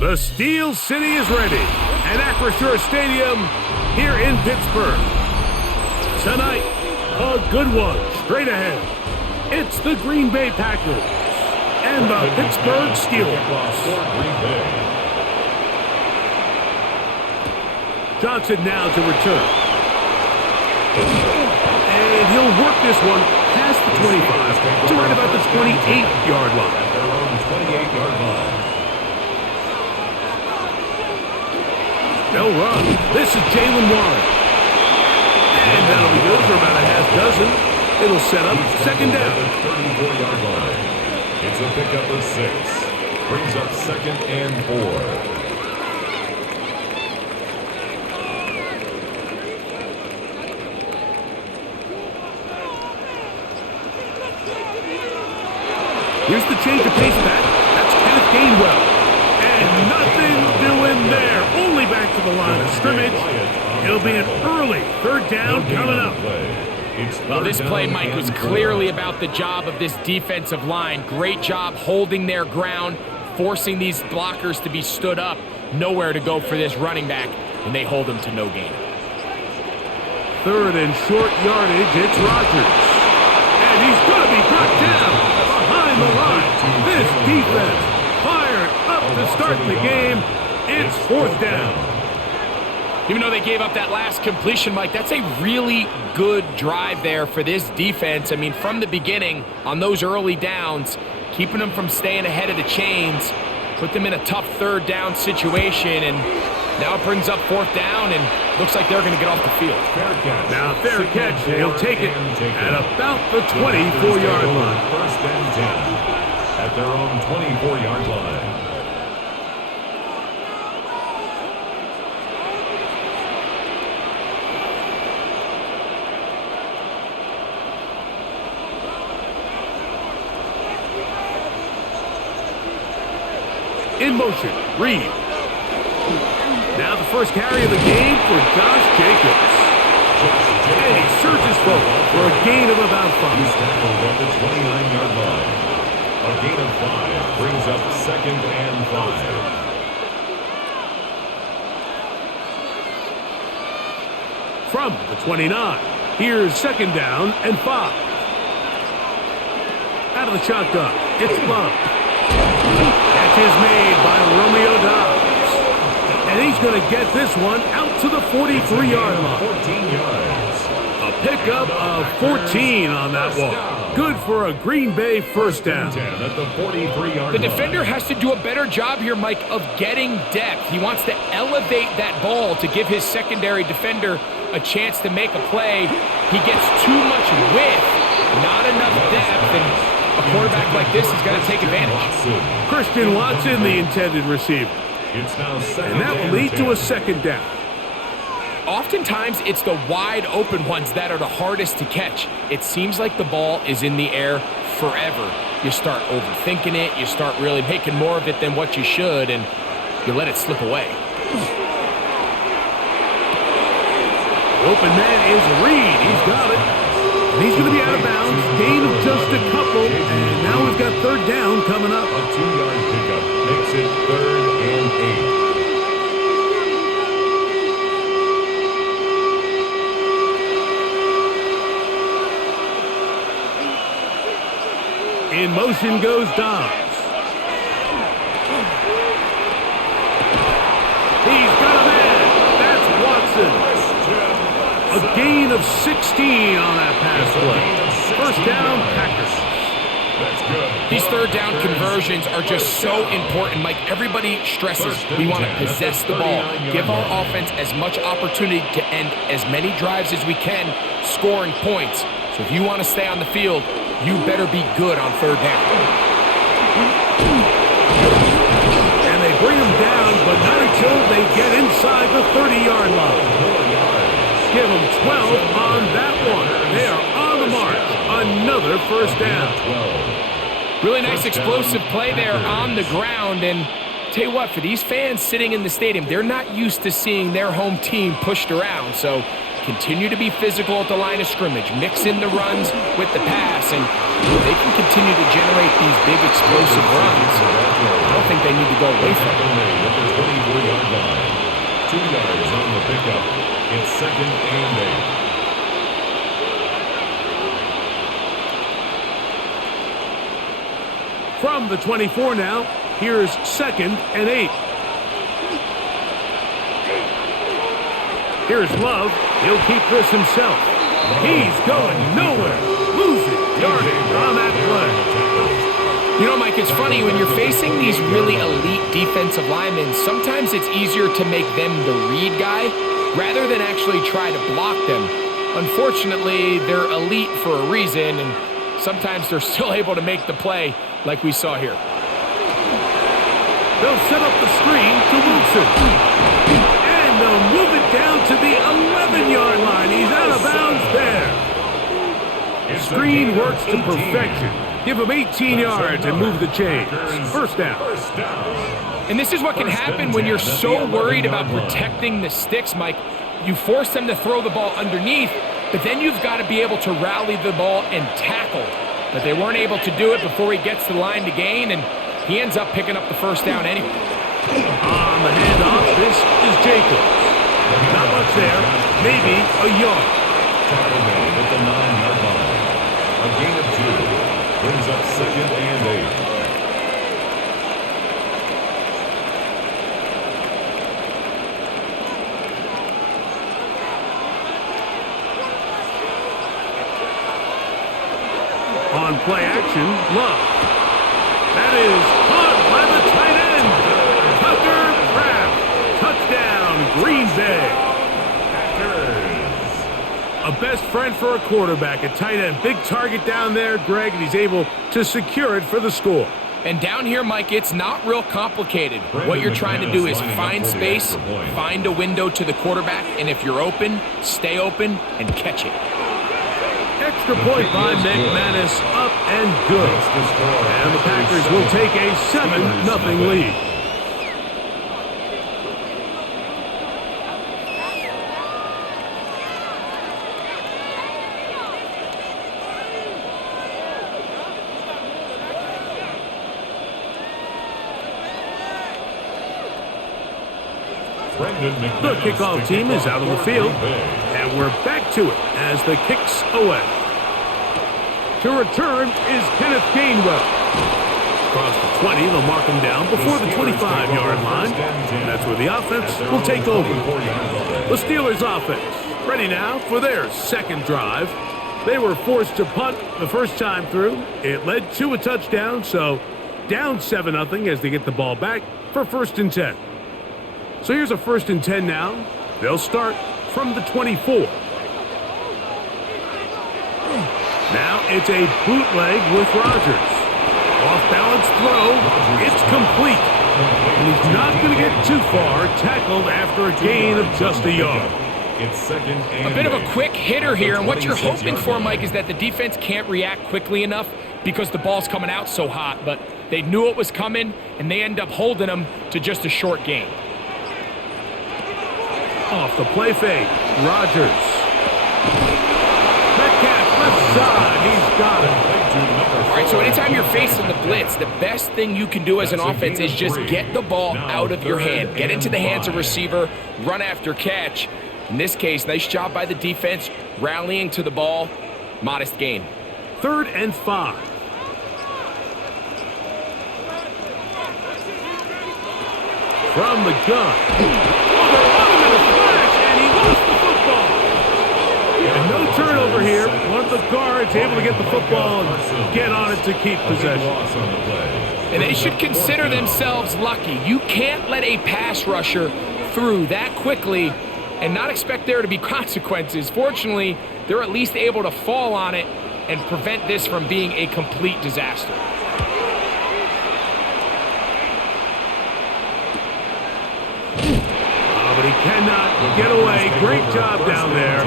The Steel City is ready at Acrisure Stadium here in Pittsburgh. Tonight, a good one straight ahead. It's the Green Bay Packers and the Pittsburgh Steelers. Johnson now to return. And he'll work this one past the 25 to right about the 28-yard line. Their own 28-yard line. They'll run. This is Jalen Warren. And that'll be good for about a half dozen. It'll set up second down. 34-yard line. It's a pickup of 6. Brings up 2nd and 4. Here's the change of pace back. That's Kenneth Gainwell. And nothing doing there. Only back to the line of scrimmage. It'll be an early 3rd down coming up. Well, this play, Mike, was clearly about the job of this defensive line. Great job holding their ground, forcing these blockers to be stood up. Nowhere to go for this running back, and they hold him to no gain. 3rd and short yardage. It's Rodgers. And he's going to be brought down behind the line. This defense fired up to start the game. It's 4th down. Even though they gave up that last completion, Mike, that's a really good drive there for this defense. I mean, from the beginning, on those early downs, keeping them from staying ahead of the chains, put them in a tough 3rd down situation, and now it brings up 4th down, and looks like they're going to get off the field. Now, fair catch. He'll take it at about the 24-yard line. 1st and 10 at their own 24-yard line. In motion, Reed. Now the first carry of the game for Josh Jacobs. And he surges forward for a gain of about 5. He's tackled at the 29-yard line. A gain of 5 brings up 2nd and 5. From the 29, here's 2nd down and 5. Out of the shotgun, it's Love. Catch is made by Romeo Dobbs. And he's going to get this one out to the 43-yard line. 14 yards. A pickup of 14 on that one. Good for a Green Bay 1st down. 10 at the 43-yard The line. defender has to do a better job here, Mike, of getting depth. He wants to elevate that ball to give his secondary defender a chance to make a play. He gets too much width, not enough depth, and a quarterback like this is going to take advantage. Christian Watson, the intended receiver. It's now 2nd And that will lead to a 2nd down. Oftentimes, it's the wide open ones that are the hardest to catch. It seems like the ball is in the air forever. You start overthinking it, you start really making more of it than what you should, and you let it slip away. The open man is Reed. He's got it. And he's going to be out of bounds. Gain of just a couple. And now we've got 3rd down coming up. A 2-yard pickup makes it 3rd and 8. In motion goes Dobbs. He's got a man. That's Watson. A gain of 16 on that pass play. 1st down, Packers. That's good. These 3rd down conversions are just so important. Mike, everybody stresses we want to possess the ball, give our offense as much opportunity to end as many drives as we can, scoring points. So if you want to stay on the field, you better be good on 3rd down. And they bring him down, but not until they get inside the 30-yard line. Give them 12 on that one. They are on the march. Another 1st down. Really nice explosive play there on the ground. And tell you what, for these fans sitting in the stadium, they're not used to seeing their home team pushed around. So continue to be physical at the line of scrimmage. Mix in the runs with the pass, and they can continue to generate these big explosive runs. don't think they need to go away from it. At the 24-yard line. 2 yards on the pickup. It's 2nd and 8. From the 24 now, here's 2nd and 8. Here's Love. He'll keep this himself. He's going nowhere. Losing yardage on that play. You know, Mike, it's funny, when you're facing these really elite defensive linemen, sometimes it's easier to make them the read guy rather than actually try to block them. Unfortunately, they're elite for a reason, and sometimes they're still able to make the play like we saw here. They'll set up the screen to Wilson. And they'll move it down to the 11-yard line. He's out of bounds there. Screen works to perfection. Give him 18 yards and move the chains. First down. And this is what can happen when you're so worried about protecting the sticks, Mike. You force them to throw the ball underneath, but then you've got to be able to rally the ball and tackle. But they weren't able to do it before he gets the line to gain, and he ends up picking up the first down anyway. On the handoff, this is Jacobs. Not much there, maybe a yard. At the 9-yard line. A gain of 2. Brings up 2nd and 8. On play action, Love. That is caught by the tight end. Tucker Kraft. Touchdown, Green Bay. A best friend for a quarterback, a tight end. Big target down there, Greg, and he's able to secure it for the score. And down here, Mike, it's not real complicated. What you're trying to do is find space, find a window to the quarterback, and if you're open, stay open and catch it. Extra point by McManus, up and good. And the Packers will take a 7-0 lead. The kickoff team is out on the field, and we're back to it as the kicks away. To return is Kenneth Gainwell. Across the 20, they'll mark him down before the 25-yard line, and that's where the offense will take over. The Steelers offense ready now for their second drive. They were forced to punt the first time through. It led to a touchdown, so down 7-0 as they get the ball back for 1st and 10. So here's a 1st and 10 now. They'll start from the 24. Now it's a bootleg with Rodgers. Off-balance throw. It's complete. And he's not going to get too far. Tackled after a gain of just a yard. It's 2nd and a bit of a quick hitter here, and what you're hoping for, Mike, is that the defense can't react quickly enough because the ball's coming out so hot. But they knew it was coming, and they end up holding them to just a short gain. Off the play fake, Rodgers. Metcalf left side, he's got it. All right, so anytime you're facing the blitz, the best thing you can do as an offense is just get the ball out of your hand. Get into the hands of receiver, run after catch. In this case, nice job by the defense, rallying to the ball. Modest gain. 3rd and 5. From the gun. And no turnover here. One of the guards able to get the football and get on it to keep possession. And they should consider themselves lucky. You can't let a pass rusher through that quickly and not expect there to be consequences. Fortunately, they're at least able to fall on it and prevent this from being a complete disaster. But he cannot get away. Great job down there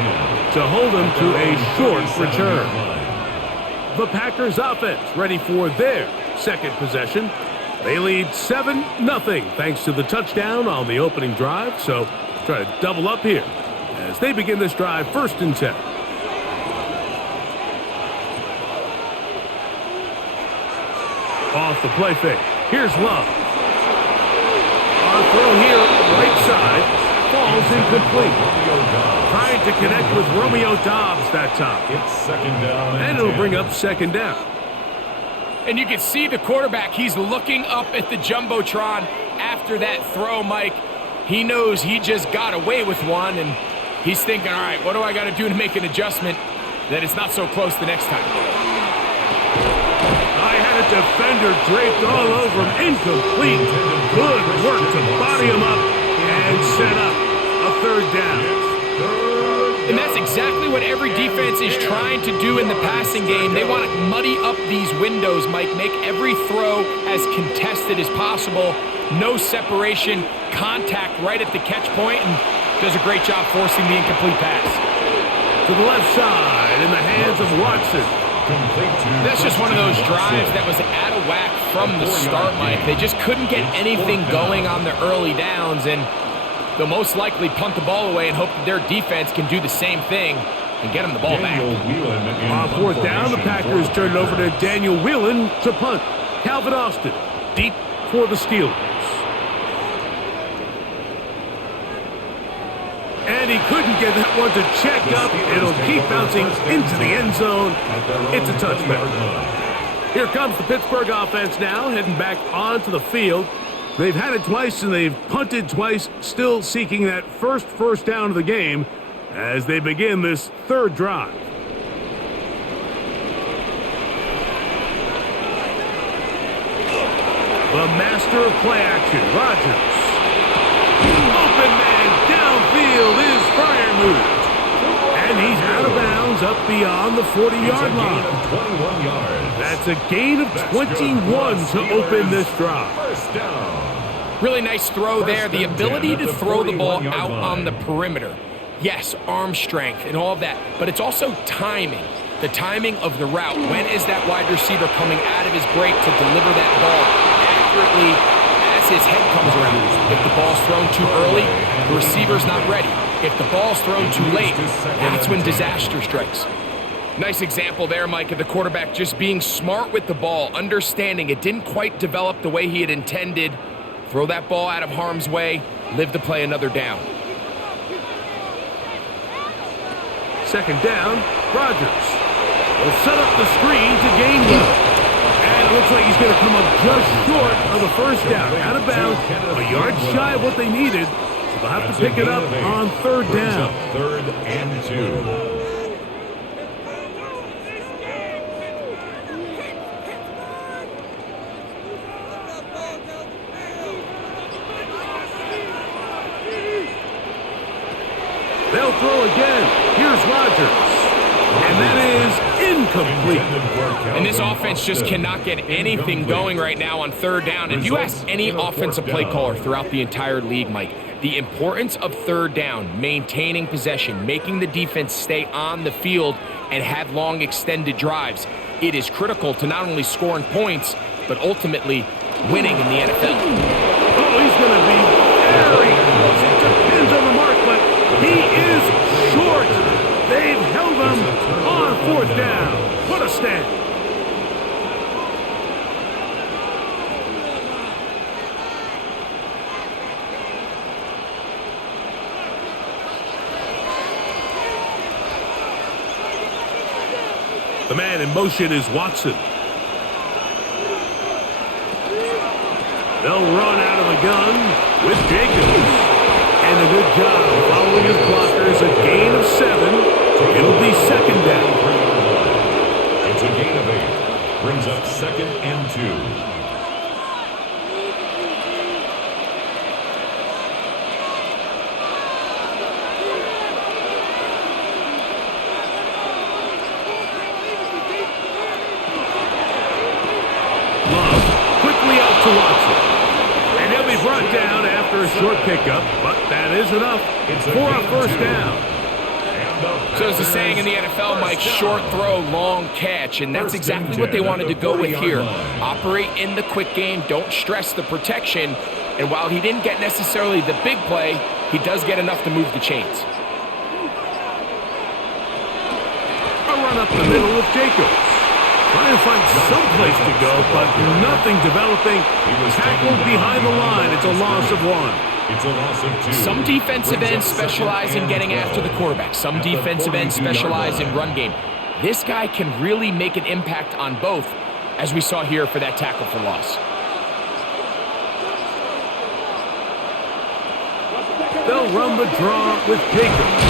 to hold him to a short return. The Packers offense ready for their second possession. They lead 7-0 thanks to the touchdown on the opening drive. So try to double up here as they begin this drive 1st and 10. Off the play fake. Here's Love. throw here, right side, falls incomplete. Trying to connect with Romeo Doubs that time. It's second down. And it'll bring up second down. And you can see the quarterback, he's looking up at the Jumbotron after that throw, Mike. He knows he just got away with one, and he's thinking, all right, what do I got to do to make an adjustment that it's not so close the next time? I had a defender draped all over him. Incomplete. Good work to body him up and set up a third down. And that's exactly what every defense is trying to do in the passing game. They want to muddy up these windows, Mike, make every throw as contested as possible. No separation, contact right at the catch point, and does a great job forcing the incomplete pass. To the left side in the hands of Watson. That's just one of those drives that was out of whack from the start, Mike. They just couldn't get anything going on the early downs, and they'll most likely punt the ball away and hope that their defense can do the same thing and get them the ball back. On fourth down, the Packers turn it over to Daniel Whelan to punt. Calvin Austin deep for the Steelers. And he couldn't get that one to check up. It'll keep bouncing into the end zone. It's a touchback. Here comes the Pittsburgh offense now, heading back onto the field. They've had it twice and they've punted twice, still seeking that first down of the game as they begin this third drive. The master of play action, Rodgers. Open man downfield is Freiermuth. And he's out of bounds up beyond the 40-yard line. 21 yards. That's a gain of 21 to open this drive. First down. Really nice throw there. The ability to throw the ball out on the perimeter. Yes, arm strength and all of that, but it's also timing. The timing of the route. When is that wide receiver coming out of his break to deliver that ball accurately as his head comes around? If the ball's thrown too early, the receiver's not ready. If the ball's thrown too late, that's when disaster strikes. Nice example there, Mike, of the quarterback just being smart with the ball, understanding it didn't quite develop the way he had intended. Throw that ball out of harm's way, live to play another down. Second down, Rodgers will set up the screen to gain one. And it looks like he's going to come up just short of the first down. Out of bounds, a yard shy of what they needed. So they'll have to pick it up on third down. Third and 2. They'll throw again. Here's Rodgers. And that is incomplete. And this offense just cannot get anything going right now on third down. If you ask any offensive play caller throughout the entire league, Mike, the importance of third down, maintaining possession, making the defense stay on the field and have long extended drives, it is critical to not only scoring points, but ultimately winning in the NFL. Oh, he's going to be very close. It depends on the mark, but he is short. They've held him on fourth down. What a stand. The man in motion is Watson. They'll run out of the gun with Jacobs. And a good job following his blockers. A gain of 7. It'll be second down. It's a gain of 8. Brings up second and 2. Love quickly out to Watson. And he'll be brought down after a short pickup, but that is enough for a first down. So as the saying in the NFL, Mike, short throw, long catch, and that's exactly what they wanted to go with here. Operate in the quick game, don't stress the protection, and while he didn't get necessarily the big play, he does get enough to move the chains. A run up the middle with Jacobs. Trying to find some place to go, but nothing developing. Tackled behind the line. It's a loss of 1. It's a loss of 2. Some defensive ends specialize in getting after the quarterback. Some defensive ends specialize in run game. This guy can really make an impact on both, as we saw here for that tackle for loss. They'll run the draw with Jacobs.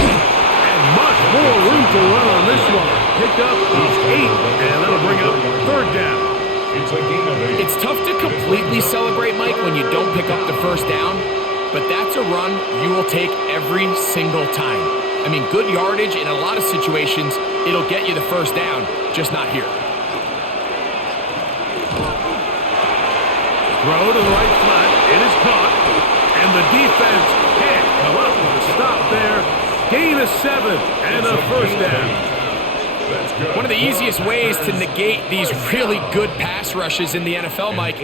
And much more room to run on this one. Picked up, he's 8, and that'll bring up 3rd down. It's a gain of 8. It's tough to completely celebrate, Mike, when you don't pick up the 1st down, but that's a run you will take every single time. I mean, good yardage in a lot of situations, it'll get you the 1st down, just not here. Throw to the right flat. It is caught. And the defense can't come up with a stop there. Gain of 7 and a 1st down. One of the easiest ways to negate these really good pass rushes in the NFL, Mike,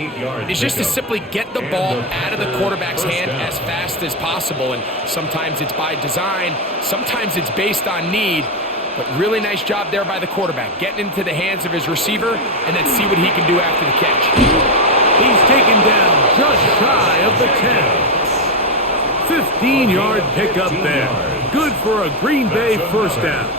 is just to simply get the ball out of the quarterback's hand as fast as possible. And sometimes it's by design, sometimes it's based on need. But really nice job there by the quarterback, getting into the hands of his receiver and then see what he can do after the catch. He's taken down just shy of the 10. 15-yard pickup there. Good for a Green Bay 1st down.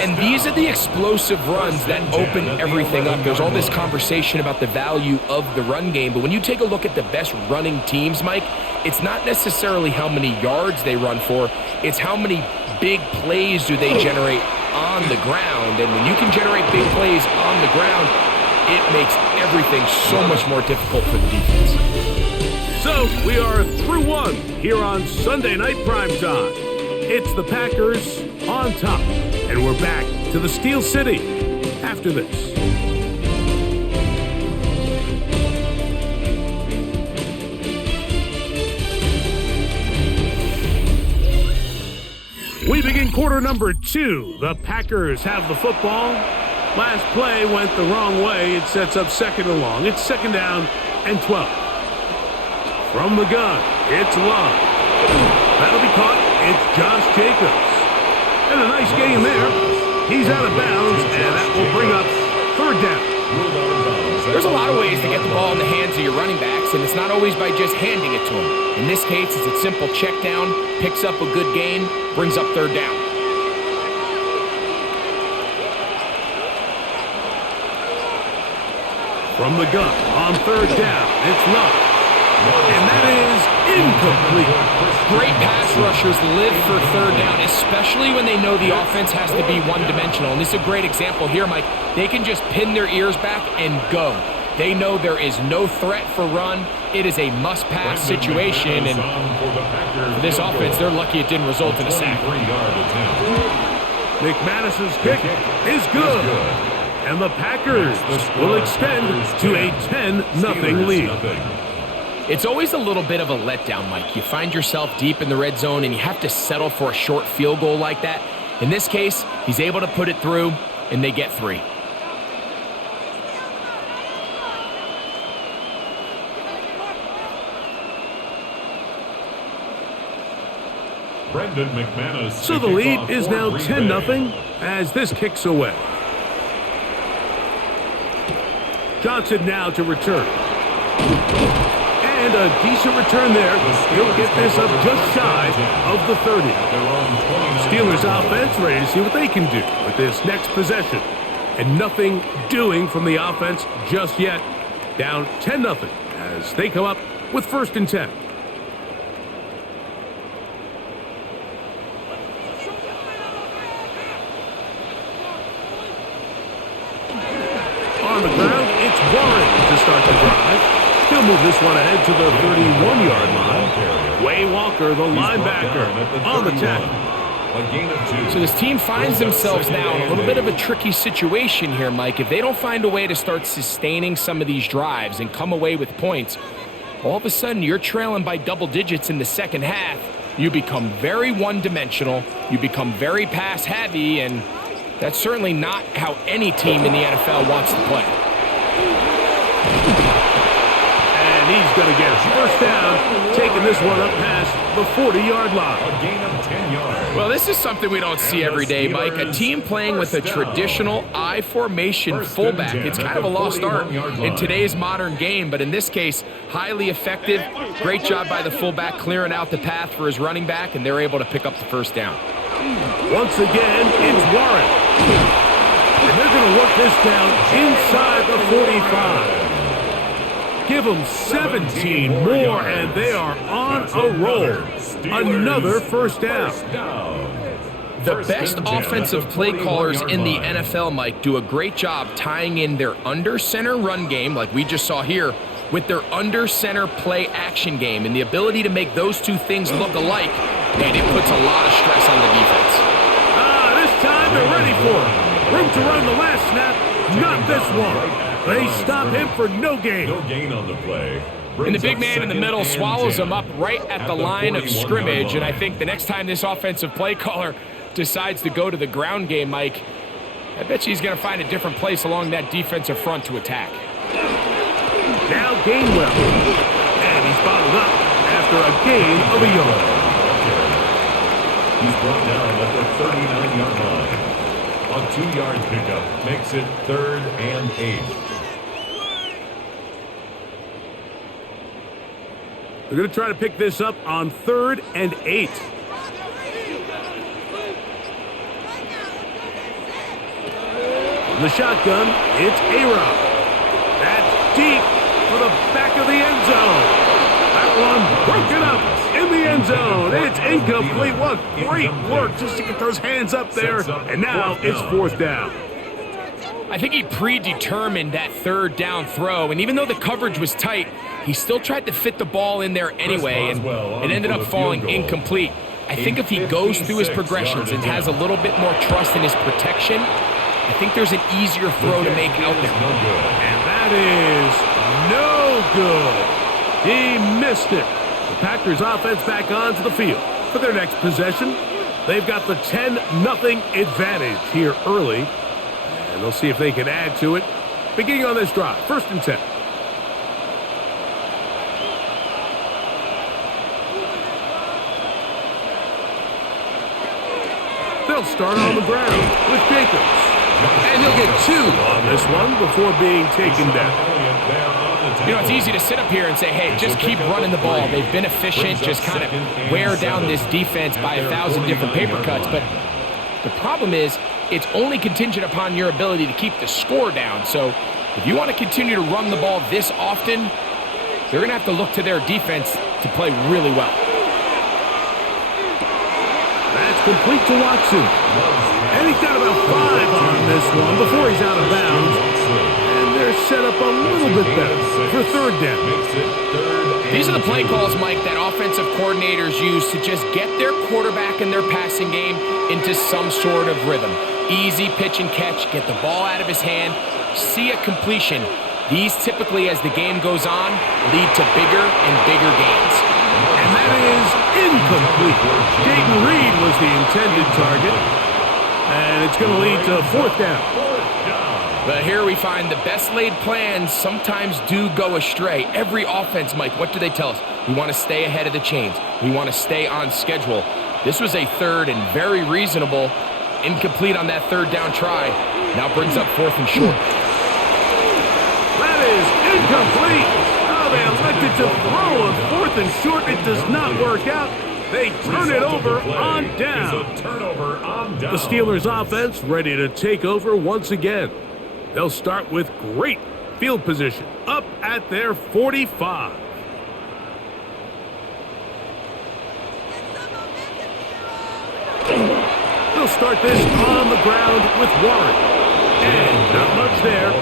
And these are the explosive runs that open everything up. There's all this conversation about the value of the run game, but when you take a look at the best running teams, Mike, it's not necessarily how many yards they run for, it's how many big plays do they generate on the ground. And when you can generate big plays on the ground, it makes everything so much more difficult for the defense. So we are through 1 here on Sunday Night Primetime. It's the Packers on top, and we're back to the Steel City after this. We begin quarter number 2. The Packers have the football. Last play went the wrong way. It sets up 2nd and long. It's 2nd down and 12. From the gun, it's Love. That'll be caught. It's Josh Jacobs. And a nice gain there. He's out of bounds, and that will bring up 3rd down. There's a lot of ways to get the ball in the hands of your running backs, and it's not always by just handing it to them. In this case, it's a simple check down, picks up a good gain, brings up 3rd down. From the gun, on 3rd down, it's Love. And that is incomplete. Great pass rushers live for 3rd down, especially when they know the offense has to be one-dimensional. And this is a great example here, Mike. They can just pin their ears back and go. They know there is no threat for run. It is a must-pass situation. And for this offense, they're lucky it didn't result in a sack. McManus's kick is good. And the Packers will extend to a 10-0 lead. It's always a little bit of a letdown, Mike. You find yourself deep in the red zone and you have to settle for a short field goal like that. In this case, he's able to put it through, and they get 3. Brendan McManus. So the lead is now 10-0 as this kicks away. Johnson now to return. And a decent return there. He'll get this up just shy of the 30. Steelers offense ready to see what they can do with this next possession. And nothing doing from the offense just yet. Down 10-0 as they come up with 1st and 10. On the ground, it's Warren to start the drive. He'll move this one ahead to the 31-yard line. Way Walker, the linebacker, on the tackle. So this team finds themselves now in a little bit of a tricky situation here, Mike. If they don't find a way to start sustaining some of these drives and come away with points, all of a sudden you're trailing by double digits in the 2nd half. You become very one-dimensional. You become very pass-heavy, and that's certainly not how any team in the NFL wants to play. He's going to get 1st down, taking this one up past the 40-yard line. A gain of 10 yards. Well, this is something we don't see every day, Mike. A team playing with a traditional I formation fullback. It's kind of a lost art in today's modern game, but in this case, highly effective. Great job by the fullback clearing out the path for his running back, and they're able to pick up the first down. Once again, it's Warren. And they're going to work this down inside the 45. Give them 17 more, and they are on a roll. Another first down. The best offensive play callers in the NFL, Mike, do a great job tying in their under-center run game, like we just saw here, with their under-center play action game. And the ability to make those two things look alike, and it puts a lot of stress on the defense. This time they're ready for it. Room to run the last snap, not this one. They stop him for no gain. No gain on the play. And the big man in the middle swallows him up right at the line of scrimmage. And I think the next time this offensive play caller decides to go to the ground game, Mike, I bet you he's going to find a different place along that defensive front to attack. Now Gainwell. And he's bottled up after a gain of a yard. He's brought down at the 39-yard line. A 2-yard pickup makes it 3rd and 8. They're going to try to pick this up on 3rd and 8. From the shotgun, it's A-Rob. That's deep for the back of the end zone. That one broken up in the end zone. It's incomplete. What great work just to get those hands up there. And now it's 4th down. I think he predetermined that 3rd down throw, and even though the coverage was tight, he still tried to fit the ball in there anyway, and it ended up falling incomplete. I think if he goes through his progressions and has a little bit more trust in his protection, I think there's an easier throw to make out there. And that is no good. He missed it. The Packers offense back onto the field for their next possession. They've got the 10-0 advantage here early. And they'll see if they can add to it. Beginning on this drive, 1st and 10. They'll start on the ground with Jacobs. And he'll get 2 on this one before being taken down. You know, it's easy to sit up here and say, hey, just keep running the ball. They've been efficient, just kind of wear down this defense by 1,000 different paper cuts. But the problem is, it's only contingent upon your ability to keep the score down. So if you want to continue to run the ball this often, they're going to have to look to their defense to play really well. That's complete to Watson. And he's got about 5 on this one before he's out of bounds. And they're set up a little bit better for 3rd down. These are the play calls, Mike, that offensive coordinators use to just get their quarterback and their passing game into some sort of rhythm. Easy pitch and catch, get the ball out of his hand, see a completion. These typically, as the game goes on, lead to bigger and bigger gains. And that is incomplete. Jayden Reed was the intended target. And it's going to lead to 4th down. But here we find the best laid plans sometimes do go astray. Every offense, Mike, what do they tell us? We want to stay ahead of the chains. We want to stay on schedule. This was a 3rd and very reasonable. Incomplete on that 3rd down try. Now brings up 4th and short. That is incomplete. Oh, they elected to throw on 4th and short. It does not work out. They turn it over on down. The Steelers offense ready to take over once again. They'll start with great field position up at their 45. They'll start this on the ground with Warren. And not much there.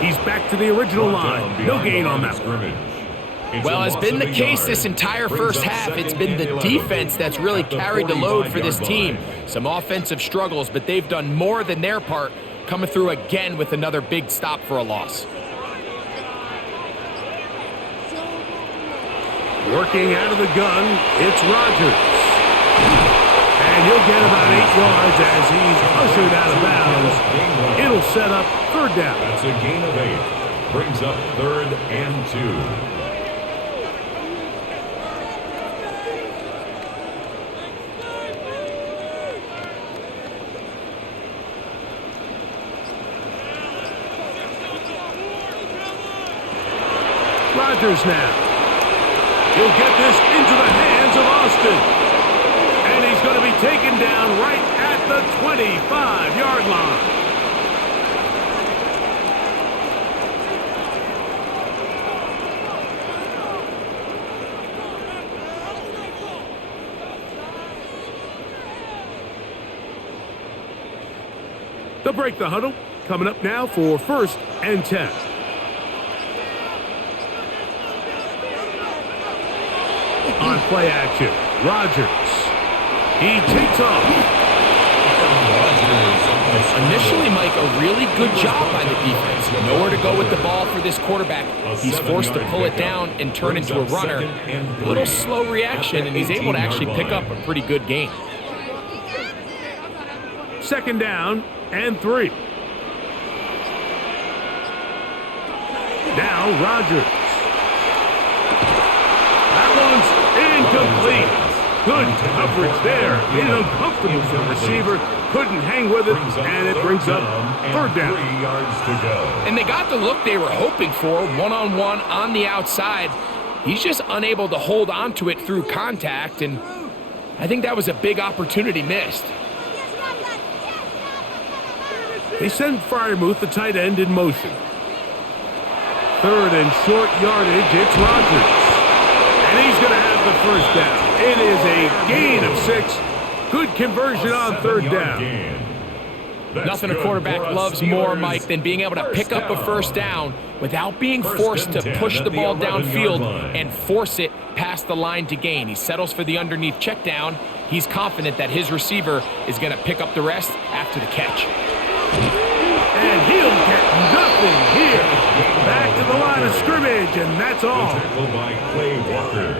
He's back to the original line. No gain on that one. Well, has been the case this entire first half. It's been the defense that's really carried the load for this team. Some offensive struggles, but they've done more than their part, coming through again with another big stop for a loss. Working out of the gun, it's Rodgers. And he'll get about 8 yards as he's ushered out of bounds. It'll set up 3rd down. That's a gain of 8. Brings up 3rd and 2. Rodgers now. He'll get this into the hands of Austin. And he's going to be taken down right at the 25-yard line. They'll break the huddle. Coming up now for 1st and 10. On play action, Rodgers. He takes off. Initially, Mike, a really good job by the defense. Nowhere to go with the ball for this quarterback. He's forced to pull it down and turn into a runner. A little slow reaction, and he's able to actually pick up a pretty good gain. 2nd down and 3. Now Rodgers. That one's incomplete. Good coverage there. It is uncomfortable for the receiver. Couldn't hang with it, and it brings up 3rd down. 3 yards to go. And they got the look they were hoping for, one-on-one on the outside. He's just unable to hold on to it through contact, and I think that was a big opportunity missed. They send Freiermuth, the tight end, in motion. 3rd and short yardage, it's Rodgers. And he's going to have the 1st down. It is a gain of 6. Good conversion on 3rd down. Nothing a quarterback loves more, Mike, than being able to pick up a 1st down without being forced to push the ball downfield and force it past the line to gain. He settles for the underneath check down. He's confident that his receiver is going to pick up the rest after the catch. And he'll get nothing here. Back to the line of scrimmage, and that's all. Tackle by Clay Walker.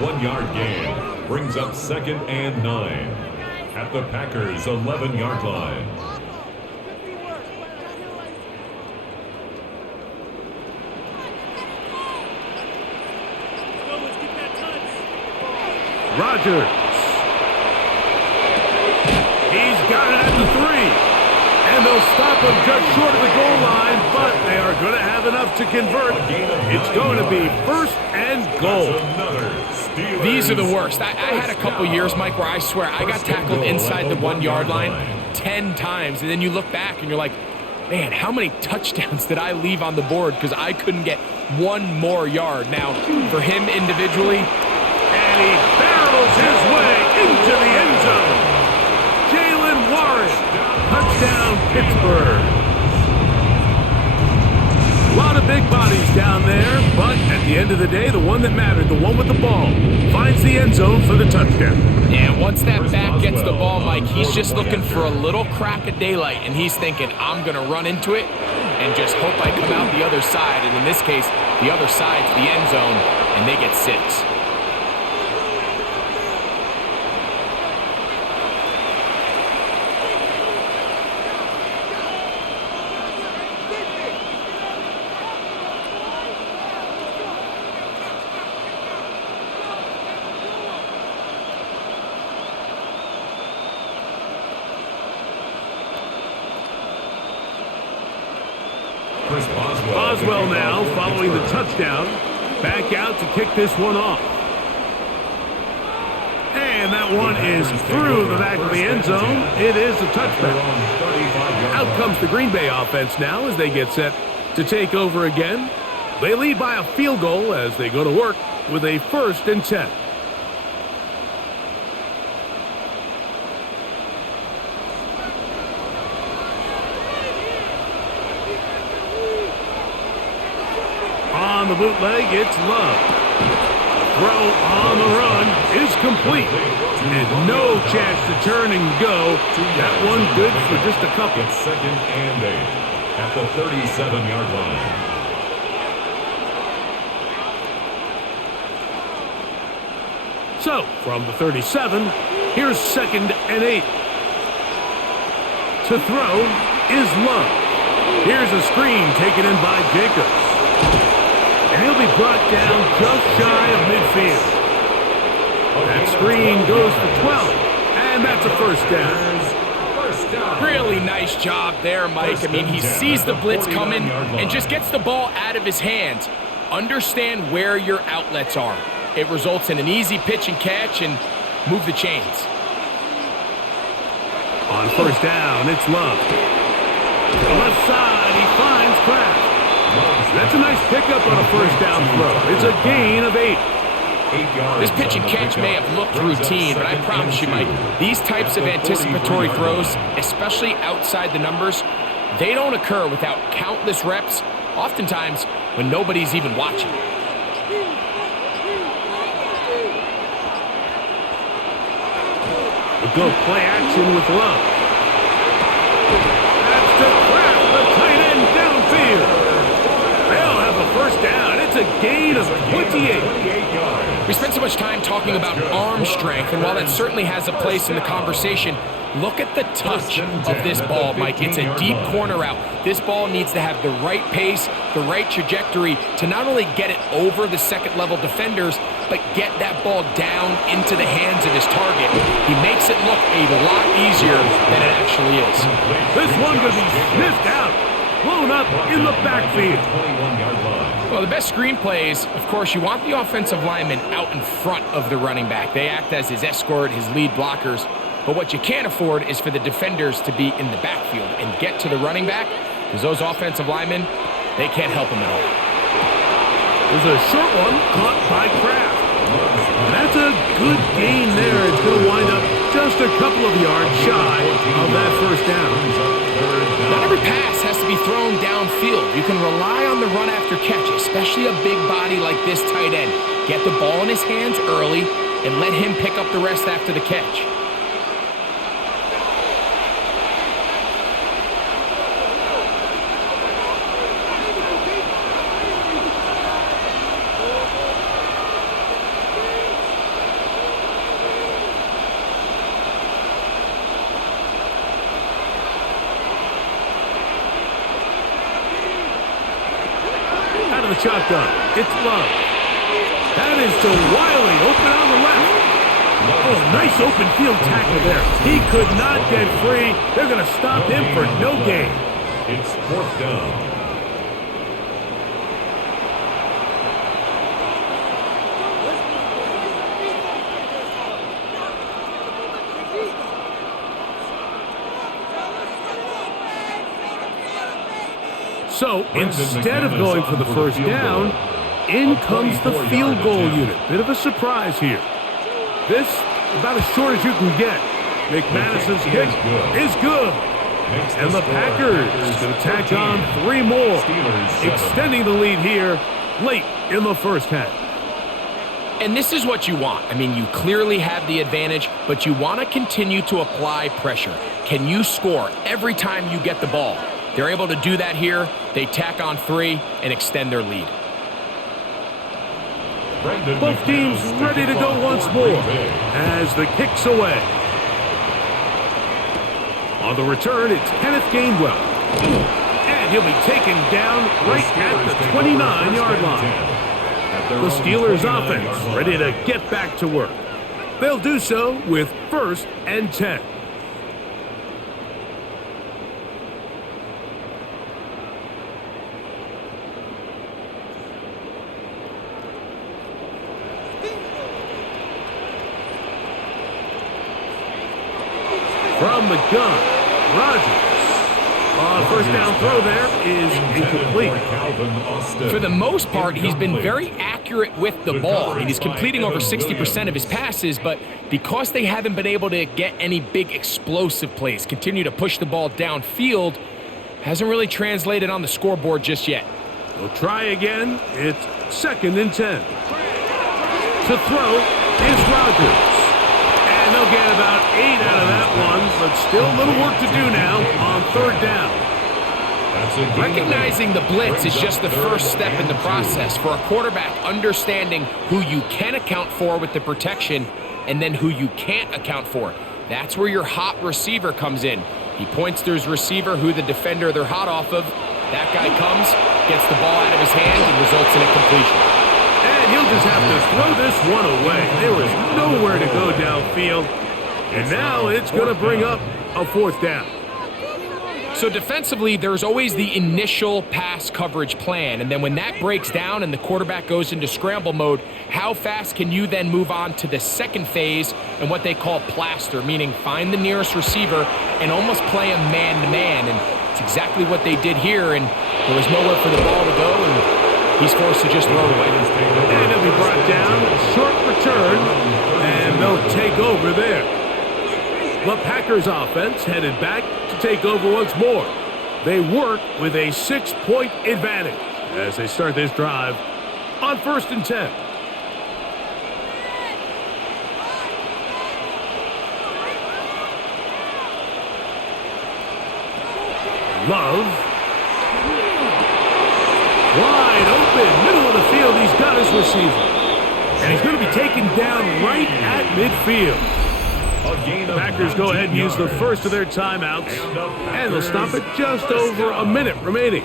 1 yard gain brings up 2nd and 9 at the Packers' 11-yard line. Rodgers. He's got it at the 3. And they'll stop him just short of the goal line, but they are going to have enough to convert. It's going to be 1st and goal. These are the worst. I had a couple years, Mike, where I swear I got tackled inside the 1 yard line 10 times. And then you look back and you're like, man, how many touchdowns did I leave on the board because I couldn't get 1 more yard? Now, for him individually, and he barrels his way into the end zone. Jalen Warren. Touchdown, Pittsburgh. A lot of big bodies down there, but at the end of the day, the one that mattered, the one with the ball, finds the end zone for the touchdown. Yeah, once that back gets the ball, Mike, he's just looking for a little crack of daylight, and he's thinking, I'm going to run into it and just hope I come out the other side. And in this case, the other side's the end zone, and they get 6. Boswell now following the touchdown. Back out to kick this one off. And that one is through the back of the end zone. It is a touchdown. Out comes the Green Bay offense now as they get set to take over again. They lead by a field goal as they go to work with a 1st and 10. On the bootleg, it's Love. Throw on the run is complete. And no chance to turn and go. That one good for just a couple. It's 2nd and 8 at the 37-yard line. So, from the 37, here's 2nd and 8. To throw is Love. Here's a screen taken in by Jacobs. And he'll be brought down just shy of midfield. That screen goes for 12, and that's a 1st down. Really nice job there, Mike. I mean, he sees the blitz coming and just gets the ball out of his hands. Understand where your outlets are. It results in an easy pitch and catch and move the chains. On first down, it's Love. To the left side, he finds Kraft. That's a nice pickup on a first down throw. It's a gain of 8. This pitch and catch may have looked routine, but I promise you, Mike, these types of anticipatory throws, especially outside the numbers, they don't occur without countless reps, oftentimes when nobody's even watching. We'll go play action with Love. That's to Kraft, the tight end downfield. They'll have a first down. It's a gain of 28. We spent so much time talking about arm strength, and while that certainly has a place in the conversation, look at the touch of this ball, Mike. It's a deep corner route. This ball needs to have the right pace, the right trajectory to not only get it over the second-level defenders, but get that ball down into the hands of his target. He makes it look a lot easier than it actually is. This one going to be sniffed out, blown up in the backfield. Well, the best screen plays, of course, you want the offensive lineman out in front of the running back. They act as his escort, his lead blockers. But what you can't afford is for the defenders to be in the backfield and get to the running back, because those offensive linemen, they can't help him at all. There's a short one caught by Kraft. That's a good gain there. It's going to wind up just a couple of yards shy of that first down. Not every pass has to be thrown downfield. You can rely on the run after catch, especially a big body like this tight end. Get the ball in his hands early and let him pick up the rest after the catch. Out of the shotgun, it's Love. That is to Wiley, open on the left. Oh, nice open field tackle there. He could not get free. They're going to stop him for no gain. It's fourth down. So instead of going for the first down, in comes the field goal unit. Bit of a surprise here. This, about as short as you can get. McManus's hit is good. And the Packers going to tack on 3 more, extending the lead here late in the first half. And this is what you want. I mean, you clearly have the advantage, but you want to continue to apply pressure. Can you score every time you get the ball? They're able to do that here. They tack on 3 and extend their lead. Both teams ready to go once more as the kick's away. On the return, it's Kenneth Gainwell. And he'll be taken down right at the 29-yard line. The Steelers offense ready to get back to work. They'll do so with 1st and 10. From the gun, Rodgers. First down throw there is incomplete. For the most part, he's been very accurate with the ball. I mean, he's completing over 60% of his passes, but because they haven't been able to get any big explosive plays, continue to push the ball downfield, hasn't really translated on the scoreboard just yet. They'll try again. It's 2nd and 10. To throw is Rodgers. And they'll get about 8 out of that one, but still a little work to do now on 3rd down. Recognizing the blitz is just the first step in the process for a quarterback, understanding who you can account for with the protection and then who you can't account for. That's where your hot receiver comes in. He points to his receiver, who the defender they're hot off of. That guy comes, gets the ball out of his hands, and results in a completion. And he'll just have to throw this one away. There was nowhere to go downfield. And now it's going to bring up a 4th down. So defensively, there's always the initial pass coverage plan, and then when that breaks down and the quarterback goes into scramble mode, how fast can you then move on to the second phase and what they call plaster, meaning find the nearest receiver and almost play a man-to-man, and it's exactly what they did here, and there was nowhere for the ball to go, and he's forced to just throw it away. And it'll be brought down, short return, and they'll take over there. The Packers offense headed back to take over once more. They work with a 6-point advantage as they start this drive on 1st and 10. Love. Wide open, middle of the field. He's got his receiver. And he's going to be taken down right at midfield. Packers go ahead and use the first of their timeouts, and they'll stop it just over a minute remaining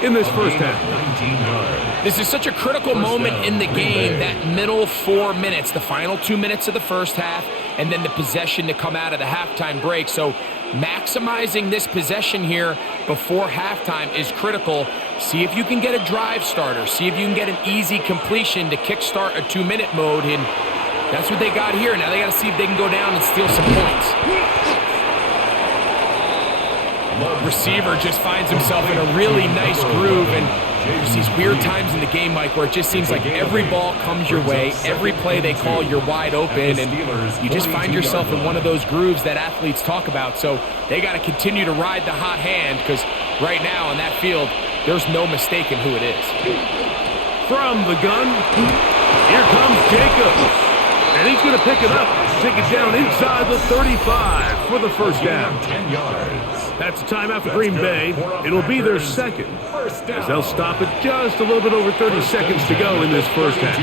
in this first half. This is such a critical moment in the game, that middle 4 minutes, the final 2 minutes of the first half, and then the possession to come out of the halftime break. So maximizing this possession here before halftime is critical. See if you can get a drive starter. See if you can get an easy completion to kickstart a 2-minute mode, and that's what they got here. Now they got to see if they can go down and steal some points. Receiver just finds himself in a really nice groove, and there's these weird times in the game, Mike, where it just seems like every ball comes your way, every play they call, you're wide open, and you just find yourself in one of those grooves that athletes talk about. So they got to continue to ride the hot hand, because right now on that field, there's no mistaking who it is. From the gun, here comes Jacobs. And he's going to pick it up, take it down inside the 35 for the first down. 10 yards. That's a timeout for Green Bay. It'll be their second, as they'll stop it just a little bit over 30 seconds to go in this first half.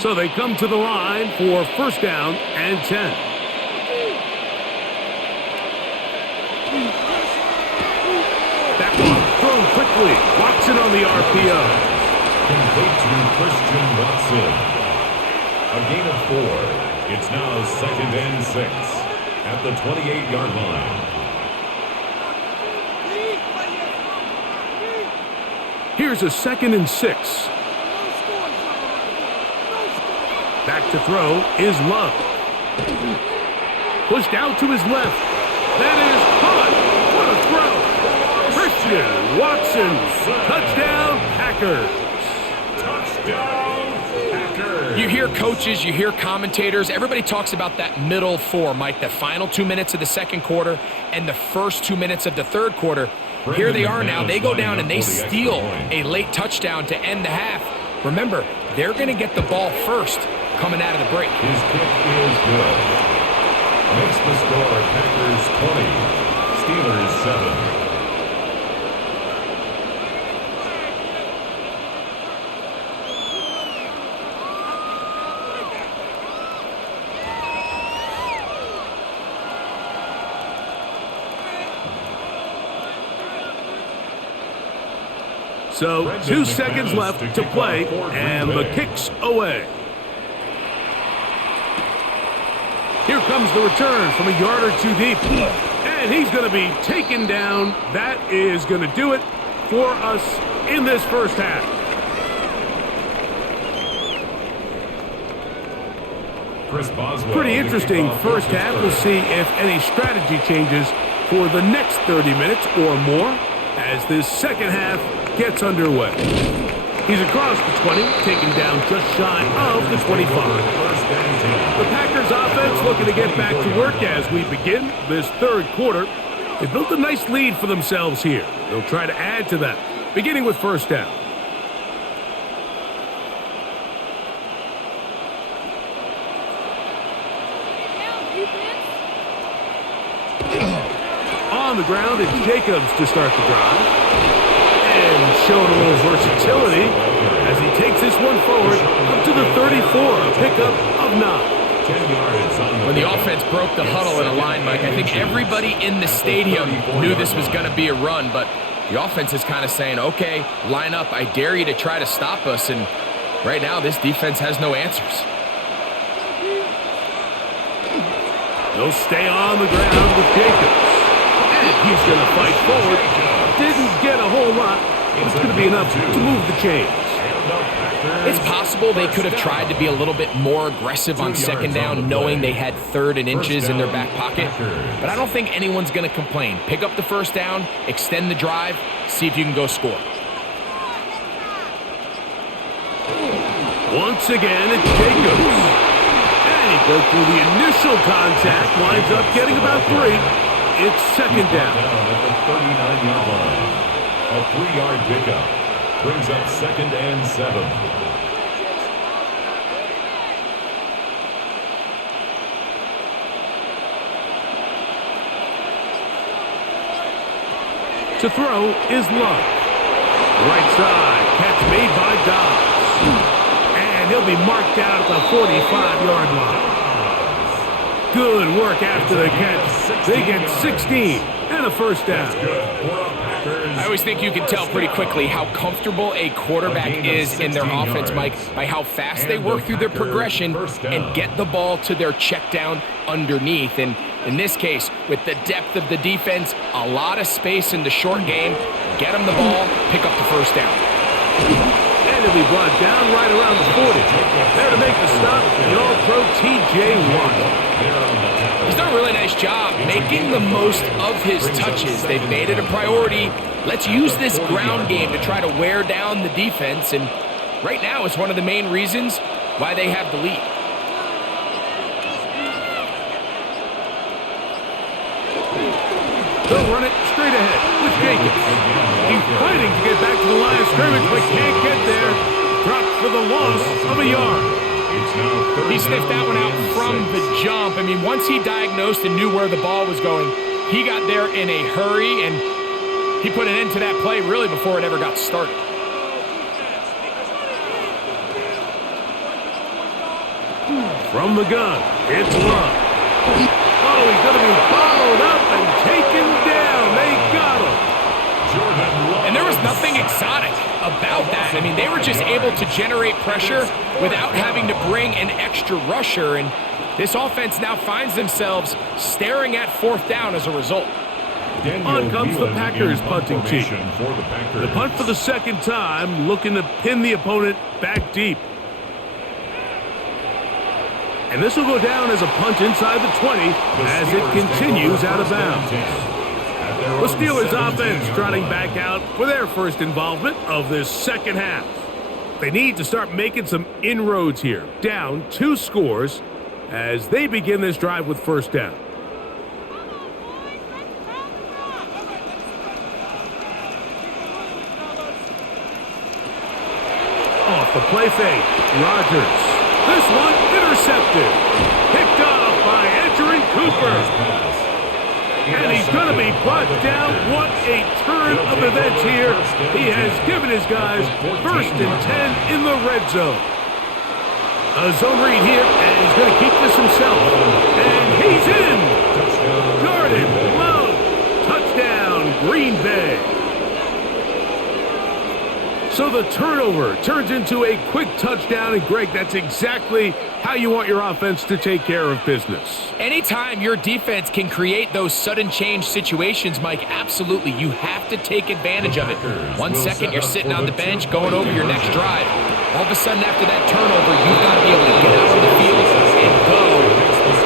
So they come to the line for first down and 10. That one thrown quickly. Watson on the RPO. Complete to Christian Watson. A gain of 4. It's now 2nd and 6 at the 28-yard line. Here's a 2nd and 6. Back to throw is Love. Pushed out to his left. That is caught. What a throw. Christian Watson. Touchdown, Packers. Touchdown, Packers. You hear coaches, you hear commentators, everybody talks about that middle 4, Mike, the final 2 minutes of the second quarter and the first 2 minutes of the third quarter. Here they are now. They go down and they steal a late touchdown to end the half. Remember, they're going to get the ball first coming out of the break. His kick is good. Makes the score Packers 20, Steelers 7. So 2 seconds left to play, and the kick's away. Here comes the return from a yard or two deep. And he's going to be taken down. That is going to do it for us in this first half. Pretty interesting first half. We'll see if any strategy changes for the next 30 minutes or more as this second half gets underway. He's across the 20, taken down just shy of the 25. The Packers offense looking to get back to work as we begin this third quarter. They built a nice lead for themselves here. They'll try to add to that, beginning with first down. On the ground, it's Jacobs to start the drive. And showing a little versatility as he takes this one forward up to the 34, a pickup of 9. When the offense broke the huddle in a line, Mike, I think everybody in the stadium knew this was going to be a run, but The offense is kind of saying, okay, line up. I dare you to try to stop us. And right now, this defense has no answers. He'll stay on the ground with Jacobs. And he's going to fight forward. Didn't get a whole lot, but it's going to be enough to move the chains. It's possible they could have tried to be a little bit more aggressive on second down, knowing they had 3rd and inches in their back pocket. But I don't think anyone's going to complain. Pick up the first down, extend the drive, see if you can go score. Once again, it's Jacobs. And he broke through the initial contact, winds up getting about 3. It's second down. At the 39-yard line. A 3-yard pickup. Brings up 2nd and 7. To throw is Love. Right side, catch made by Dobbs. And he'll be marked out at the 45-yard line. Good work after the catch. They get 16 and a first down. I always think you can tell pretty quickly how comfortable a quarterback is in their offense, Mike, by how fast they work through their progression and get the ball to their check down underneath. And in this case, with the depth of the defense, a lot of space in the short game, get them the ball, pick up the first down. And he'll be brought down right around the 40. There to make the stop, the All-Pro T.J. Watt. He's done a really nice job making the most of his touches. They've made it a priority. Let's use this ground game to try to wear down the defense. And right now, it's one of the main reasons why they have the lead. They'll run it straight ahead with Jacobs. He's fighting to get back to the line of scrimmage, but can't get there. Dropped for the loss of a yard. He sniffed that one out from the jump. I mean, once he diagnosed and knew where the ball was going, he got there in a hurry, and he put an end to that play really before it ever got started. From the gun, it's Love. Oh, he's going to be bottled up and taken down. They got him. And there was nothing exotic about that. I mean, they were just able to generate pressure without having to bring an extra rusher. And this offense now finds themselves staring at 4th down as a result. On comes the Packers punting team. The punt for the second time, looking to pin the opponent back deep. And this will go down as a punt inside the 20 as it continues out of bounds. The Steelers offense trotting back out for their first involvement of this second half. They need to start making some inroads here. Down 2 scores as they begin this drive with first down. Off the play fake, Rodgers. This one intercepted. Picked off by Edgerrin Cooper. And he's going to be brought down. What a turn of events here. He has given his guys 1st and 10 in the red zone. A zone read here, and he's going to keep this himself. And he's in. Guarded low. Touchdown, Green Bay. So the turnover turns into a quick touchdown, and Greg, that's exactly how you want your offense to take care of business. Anytime your defense can create those sudden change situations, Mike, absolutely, you have to take advantage of it. 1 second, you're sitting on the bench, going over your next drive. All of a sudden, after that turnover, you've got to be able to get out on the field and go.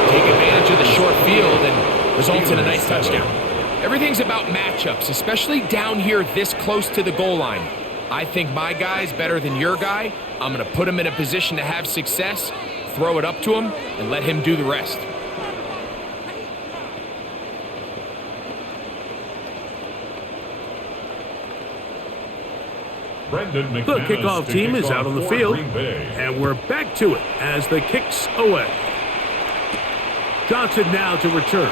Take advantage of the short field and result in a nice touchdown. Everything's about matchups, especially down here this close to the goal line. I think my guy's better than your guy. I'm going to put him in a position to have success, throw it up to him, and let him do the rest. The kickoff team is out on the field, and we're back to it as the kick's away. Johnson now to return.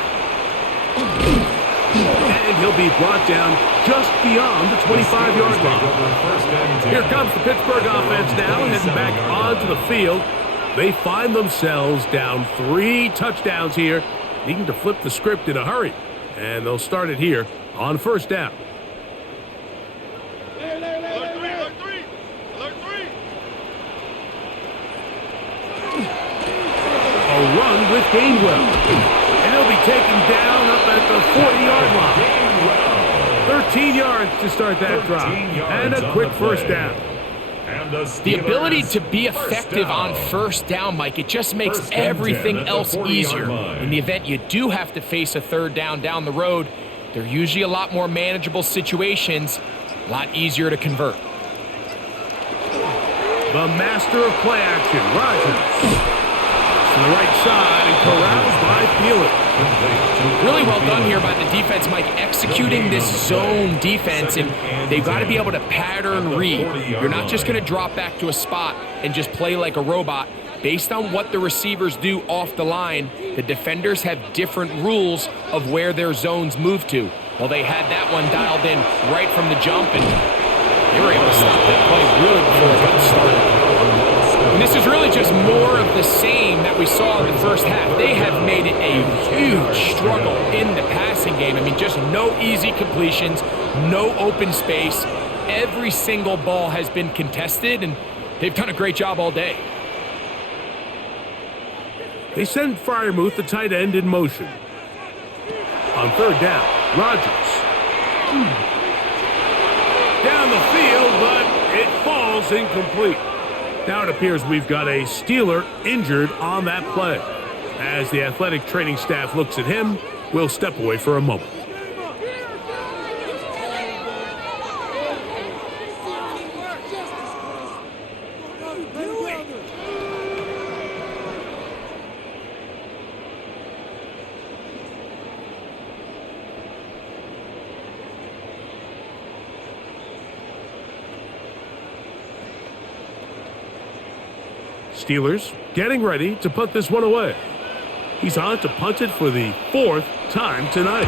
And he'll be brought down just beyond the 25-yard line. Here comes the Pittsburgh offense now, heading back onto the field. They find themselves down 3 touchdowns here, needing to flip the script in a hurry. And they'll start it here on first down. run with Gainwell. And he'll be taken down up at the 40-yard line. 13 yards to start that drive. And a quick first down. The ability to be effective on first down, Mike, it just makes everything else easier. In the event you do have to face a third down the road, they're usually a lot more manageable situations, a lot easier to convert. The master of play action, Rodgers. To the right side and corralled by Thielen. Really well done here by the defense, Mike, executing this zone defense, and they've got to be able to pattern read. You're not just going to drop back to a spot and just play like a robot. Based on what the receivers do off the line, the defenders have different rules of where their zones move to. Well, they had that one dialed in right from the jump, and they were able to stop that play really before it got started. And this is really just more of the same that we saw in the first half. They have made it a huge struggle in the passing game. I mean, just no easy completions, no open space. Every single ball has been contested, and they've done a great job all day. They send Freiermuth, the tight end, in motion. On third down, Rodgers. Down the field, but it falls incomplete. Now it appears we've got a Steeler injured on that play. As the athletic training staff looks at him, we'll step away for a moment. Steelers getting ready to put this one away. He's on to punt it for the 4th time tonight.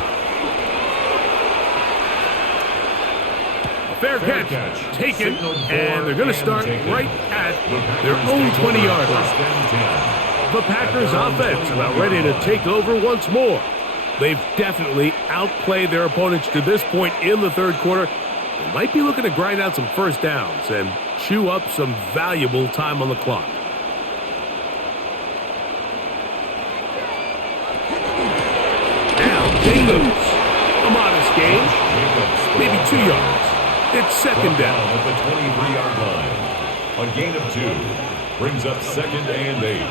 A fair catch taken, and they're going to start right at their own 20-yard line. The Packers offense about ready to take over once more. They've definitely outplayed their opponents to this point in the third quarter. They might be looking to grind out some first downs and chew up some valuable time on the clock. Jacobs, a modest gain, maybe 2 yards. It's second down. At the 23-yard line. A gain of 2 brings up 2nd and 8.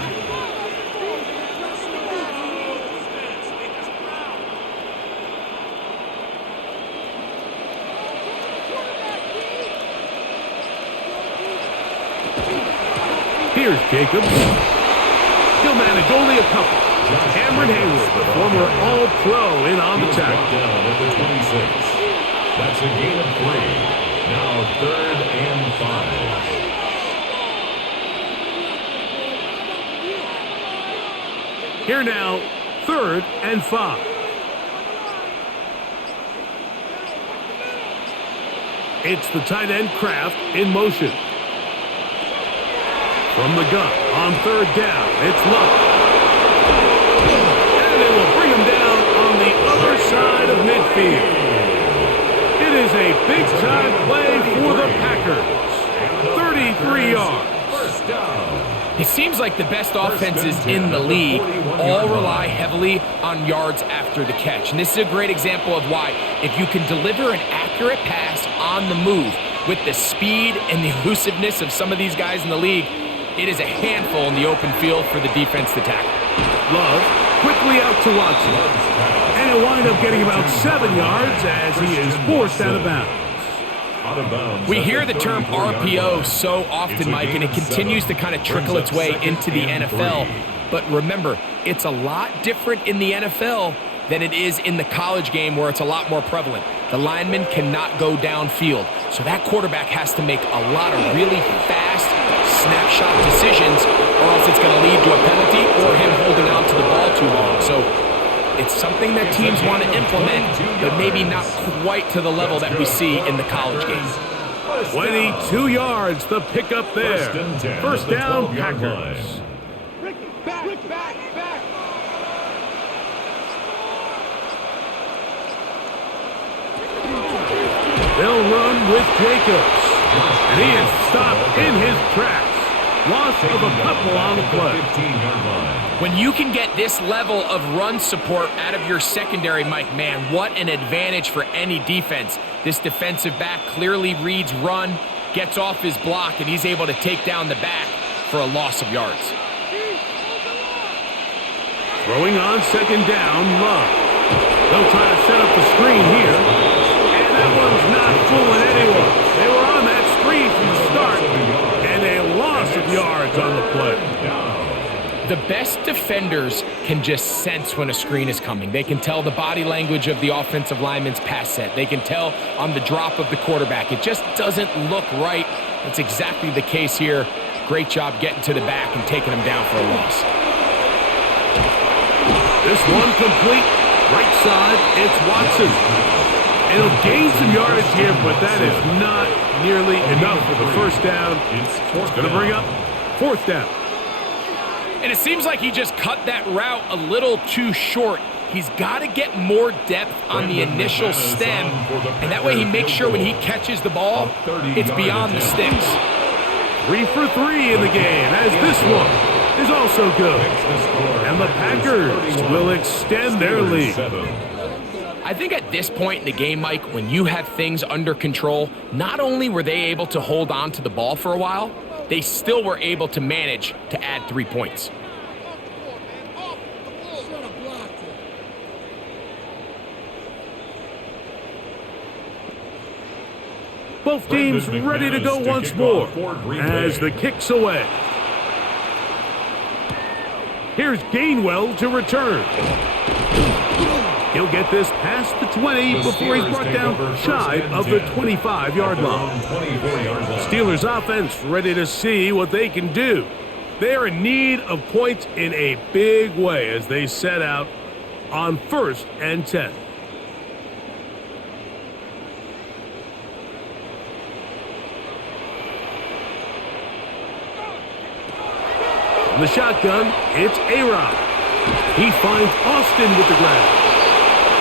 Here's Jacobs. He'll manage only a couple. Cameron Hayward, the former All-Pro, in on the tackle. Down at the 26. That's a gain of 3. Now 3rd and 5. Here now, 3rd and 5. It's the tight end Kraft in motion. From the gun on 3rd down, it's Luck. Side of midfield. It is a big-time play for the Packers. 33 yards. It seems like the best offenses in the league all rely heavily on yards after the catch. And this is a great example of why, if you can deliver an accurate pass on the move with the speed and the elusiveness of some of these guys in the league, it is a handful in the open field for the defense to tackle. Love quickly out to Watson. And he'll wind up getting about 7 yards as he is forced out of bounds. We hear the term RPO so often, Mike, and it continues to kind of trickle its way into the NFL. But remember, it's a lot different in the NFL than it is in the college game where it's a lot more prevalent. The lineman cannot go downfield. So that quarterback has to make a lot of really fast snapshot decisions, or else it's going to lead to a penalty or him holding on to the ball too long. So it's something that teams want to implement, but maybe not quite to the level that we see in the college game. 22 yards, the pickup there. First down, Packers. They'll run with Jacobs. And he is stopped in his tracks. Loss of a couple on the play. 15-yard line. When you can get this level of run support out of your secondary, Mike, man, what an advantage for any defense. This defensive back clearly reads run, gets off his block, and he's able to take down the back for a loss of yards. Throwing on second down, Love. They'll try to set up the screen here. And that one's not fooling anyone. They were on that screen from the start, and a loss of yards on the play. The best defenders can just sense when a screen is coming. They can tell the body language of the offensive lineman's pass set. They can tell on the drop of the quarterback. It just doesn't look right. That's exactly the case here. Great job getting to the back and taking him down for a loss. This one complete. Right side, it's Watson. It'll gain some yardage here, but that is not nearly enough for the first down. It's going to bring up fourth down. And it seems like he just cut that route a little too short. He's got to get more depth on the initial stem, and that way he makes sure when he catches the ball, it's beyond the sticks. 3 for 3 in the game, as this one is also good. And the Packers will extend their lead. I think at this point in the game, Mike, when you have things under control, not only were they able to hold on to the ball for a while, they still were able to manage to add 3 points. Both teams ready to go once more as the kick's away. Here's Gainwell to return. He'll get this past the 20 before he's brought down shy of the 25-yard line. Steelers offense ready to see what they can do. They're in need of points in a big way as they set out on 1st and 10. The shotgun, it's A-Rod. He finds Austin with the ground.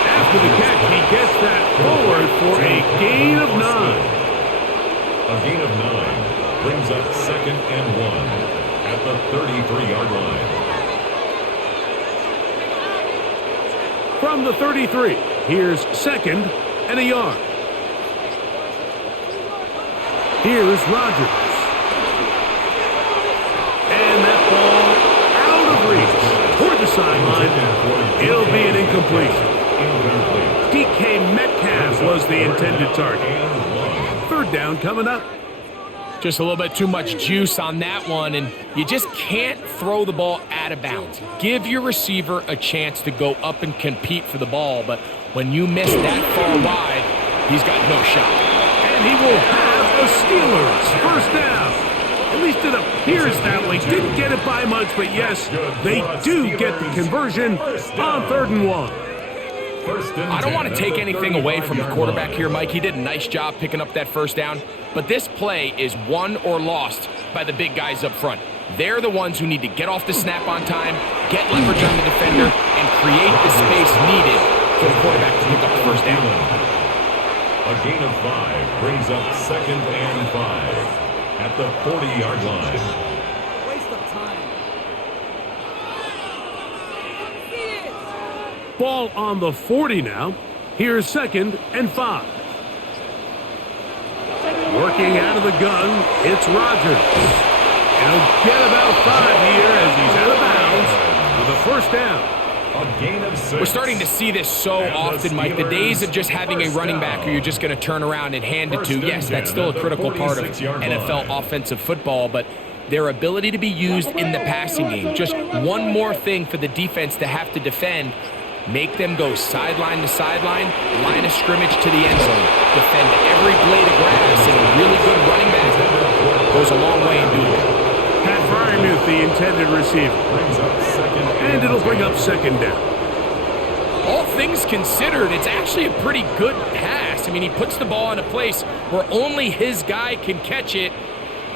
After the catch, he gets that forward for a gain of 9. A gain of 9 brings up 2nd and 1 at the 33-yard line. From the 33, here's 2nd and a yard. Here's Rodgers. And that ball out of reach toward the sideline. It'll be an incompletion. DK Metcalf was the intended target. 3rd down coming up. Just a little bit too much juice on that one, and you just can't throw the ball out of bounds. Give your receiver a chance to go up and compete for the ball, but when you miss that far wide, he's got no shot. And he will have the Steelers' first down. At least it appears that way. Didn't get it by much, but yes, they do get the conversion on 3rd and 1. I don't want to take anything away from the quarterback here, Mike. He did a nice job picking up that first down, but this play is won or lost by the big guys up front. They're the ones who need to get off the snap on time, get leverage on the defender, and create the space needed for the quarterback to pick up the first down. A gain of 5 brings up 2nd and 5 at the 40-yard line. Waste of time. Ball on the 40 now. Here's 2nd and 5. Working out of the gun, it's Rodgers. And he'll get about 5 here as he's out of bounds with a first down. A gain of 6. We're starting to see this so often, Mike. The days of just having a running back who you're just going to turn around and hand it to, yes, that's still a critical part of NFL offensive football, but their ability to be used in the passing game. Just one more thing for the defense to have to defend. Make them go sideline to sideline, line of scrimmage to the end zone. Defend every blade of grass, and a really good running back goes a long way in doing it. Pat Fryermuth, the intended receiver. And it'll bring up 2nd down. All things considered, it's actually a pretty good pass. I mean, he puts the ball in a place where only his guy can catch it,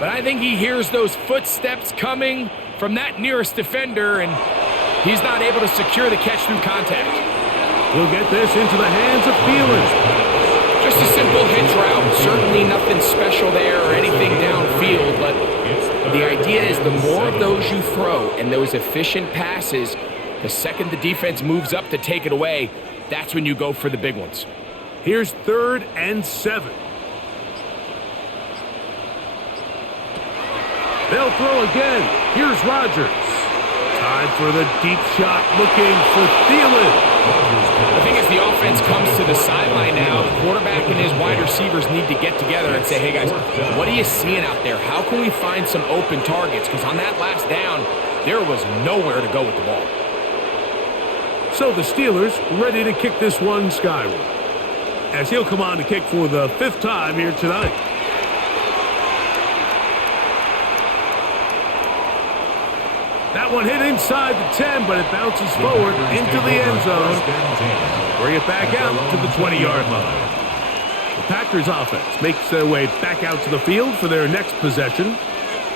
but I think he hears those footsteps coming from that nearest defender, and he's not able to secure the catch through contact. He'll get this into the hands of Thielen. Just a simple hitch route. Certainly nothing special there or anything downfield, but the idea is the more of those you throw and those efficient passes, the second the defense moves up to take it away, that's when you go for the big ones. Here's 3rd and 7. They'll throw again. Here's Rodgers. Time for the deep shot, looking for Thielen. The thing is, the offense comes to the sideline now. The quarterback and his wide receivers need to get together and say, hey, guys, what are you seeing out there? How can we find some open targets? Because on that last down, there was nowhere to go with the ball. So the Steelers ready to kick this one skyward, as he'll come on to kick for the 5th time here tonight. That one hit inside the 10, but it bounces forward into the end zone. Bring it back out to the 20-yard line. The Packers offense makes their way back out to the field for their next possession.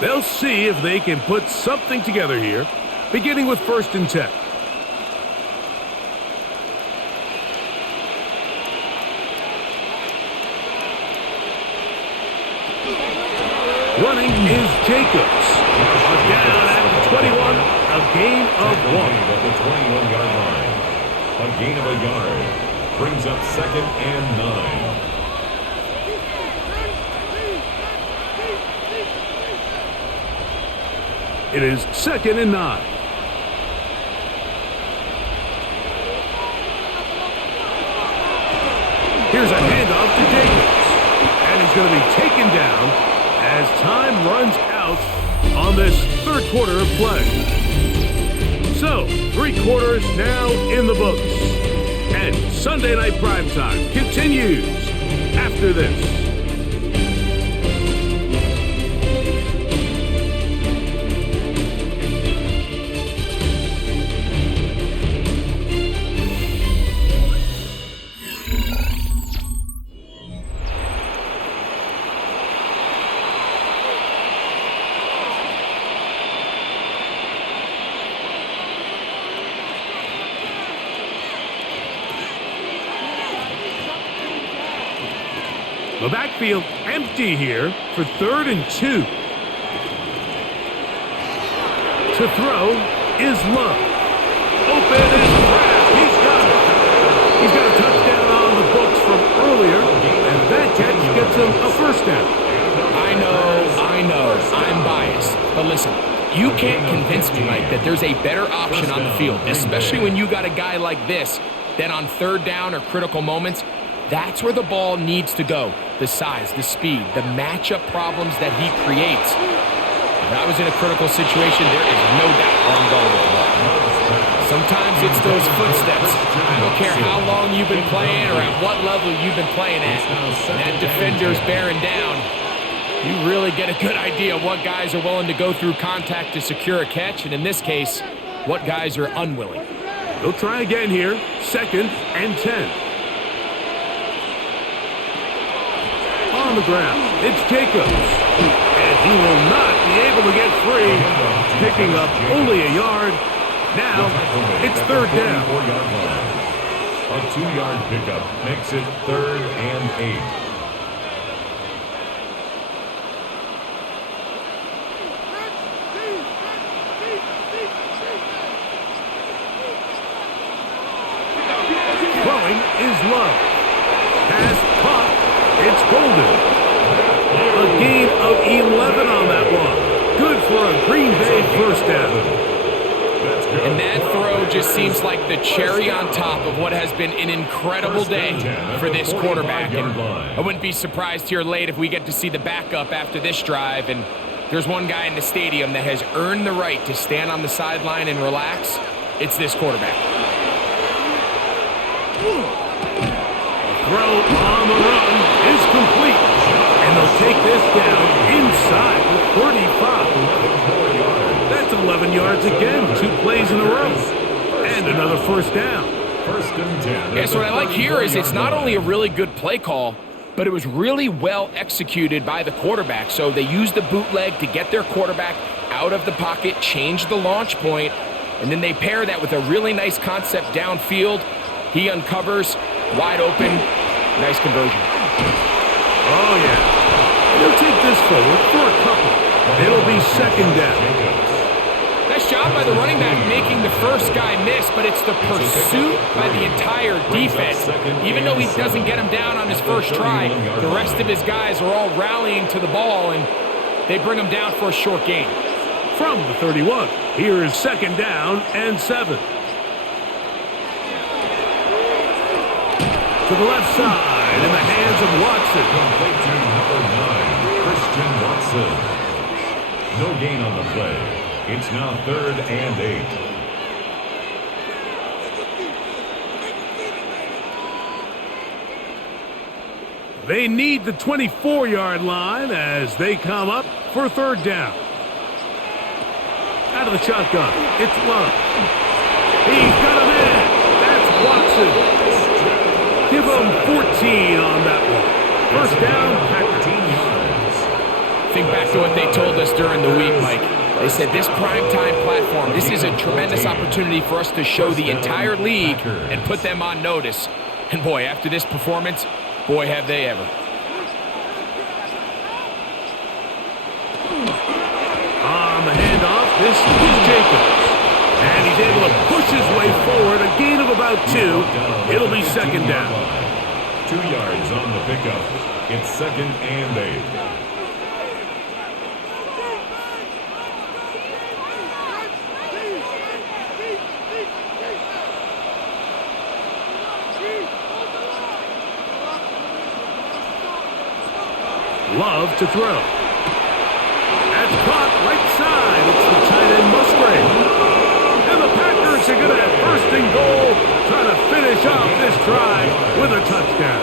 They'll see if they can put something together here, beginning with 1st and 10. Running is Jacobs. Down at the 21, a gain of 1. At the 21-yard line. A gain of a yard. Brings up 2nd and 9. It is 2nd and 9. Here's a handoff to Jacobs. And he's going to be taken down as time runs out on this 3rd quarter of play. So, 3 quarters now in the books. And Sunday Night Primetime continues after this. The backfield empty here for 3rd and 2. To throw is Love. Open is Kraft. He's got it. He's got a touchdown on the books from earlier, and that catch gets him a 1st down. I know, I'm biased. But listen, you can't convince me, Mike, that there's a better option on the field, especially when you got a guy like this, that on 3rd down or critical moments, that's where the ball needs to go. The size, the speed, the matchup problems that he creates. If I was in a critical situation, there is no doubt where I'm going with the ball. Sometimes it's those footsteps. I don't care how long you've been playing or at what level you've been playing at. When that defender's bearing down, you really get a good idea of what guys are willing to go through contact to secure a catch, and in this case, what guys are unwilling. They'll try again here, 2nd and 10. On the ground, it's Jacobs, and he will not be able to get free, picking up only a yard. Now, it's 3rd down. A 2-yard pickup makes it 3rd and 8. Throwing is Love. Pass caught. It's Golden. A gain of 11 on that one. Good for a Green Bay 1st down. And that throw just seems like the cherry on top of what has been an incredible day for this quarterback. And I wouldn't be surprised here late if we get to see the backup after this drive. And there's one guy in the stadium that has earned the right to stand on the sideline and relax. It's this quarterback. Throw on the run is complete. And they'll take this down inside the 35. That's 11 yards again, 2 plays in a row. And another 1st down. 1st and 10. Yeah, so what I like here is it's not only a really good play call, but it was really well executed by the quarterback. So they used the bootleg to get their quarterback out of the pocket, change the launch point, and then they pair that with a really nice concept downfield. He uncovers, wide open, nice conversion. Oh, yeah. He'll take this forward for a couple. It'll be second down. Nice job by the running back making the first guy miss, but it's the pursuit by the entire defense. Even though he doesn't get him down on his first try, the rest of his guys are all rallying to the ball, and they bring him down for a short gain. From the 31, here is second down and 7. To the left side, in the hands of Watson. Complete to number 9, Christian Watson. No gain on the play. It's now 3rd and 8. They need the 24-yard line as they come up for 3rd down. Out of the shotgun, it's Love. He's got him in. That's Watson. Give him 14 on that one. First down, Packers. Think back to what they told us during the week, Mike. They said this primetime platform, this is a tremendous opportunity for us to show the entire league and put them on notice. And boy, after this performance, boy, have they ever. On the handoff, this is Jacobs. And he's able to push his way forward, a gain of about 2. It'll be second down. 2 yards on the pickup. It's 2nd and 8. Love to throw. That's caught right side. It's the tight end Musgrave. And the Packers are going to have 1st and goal, trying to finish off this drive with a touchdown.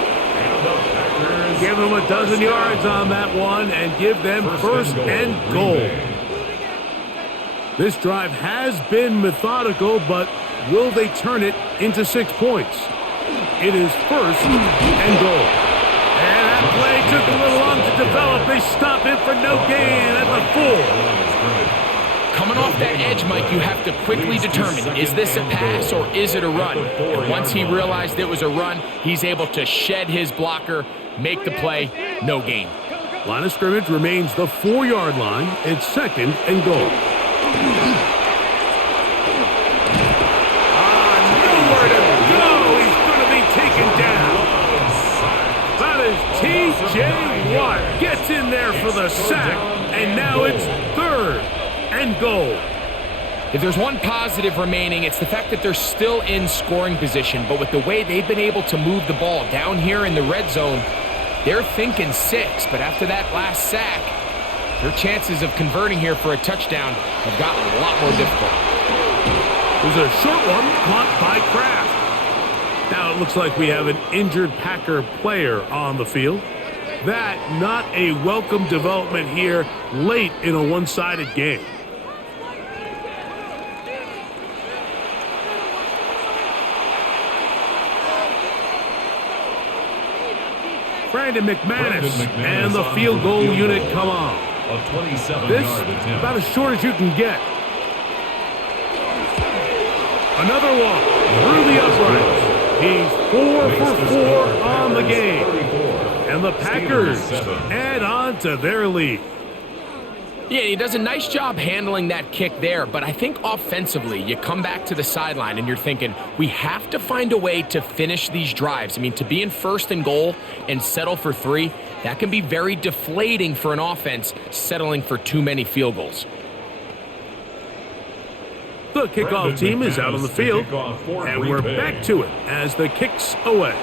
Give them a dozen yards on that one and give them 1st and goal. This drive has been methodical, but will they turn it into 6 points? It is 1st and goal. And that play took a little long to develop. They stop it for no gain at the 4. Coming off that edge, Mike, you have to quickly determine, is this a pass or is it a run? And once he realized it was a run, he's able to shed his blocker, make the play, no gain. Line of scrimmage remains the 4-yard line. It's 2nd and goal. Nowhere to go. He's going to be taken down. That is T.J. Watt gets in there for the sack, and now it's 3rd and goal. If there's one positive remaining, it's the fact that they're still in scoring position, but with the way they've been able to move the ball down here in the red zone, they're thinking 6, but after that last sack, their chances of converting here for a touchdown have gotten a lot more difficult. There's a short one caught by Kraft. Now it looks like we have an injured Packer player on the field. That not a welcome development here late in a one-sided game. Brandon McManus and the field goal unit come on. A 27-yard This attempt. about as short as you can get. Another one through the uprights. He's 4 for 4 on the game. And the Packers add on to their lead. Yeah, he does a nice job handling that kick there, but I think offensively, you come back to the sideline and you're thinking, we have to find a way to finish these drives. I mean, to be in 1st and goal and settle for 3, that can be very deflating for an offense settling for too many field goals. The kickoff team is out on the field, and we're back to it as the kick's away.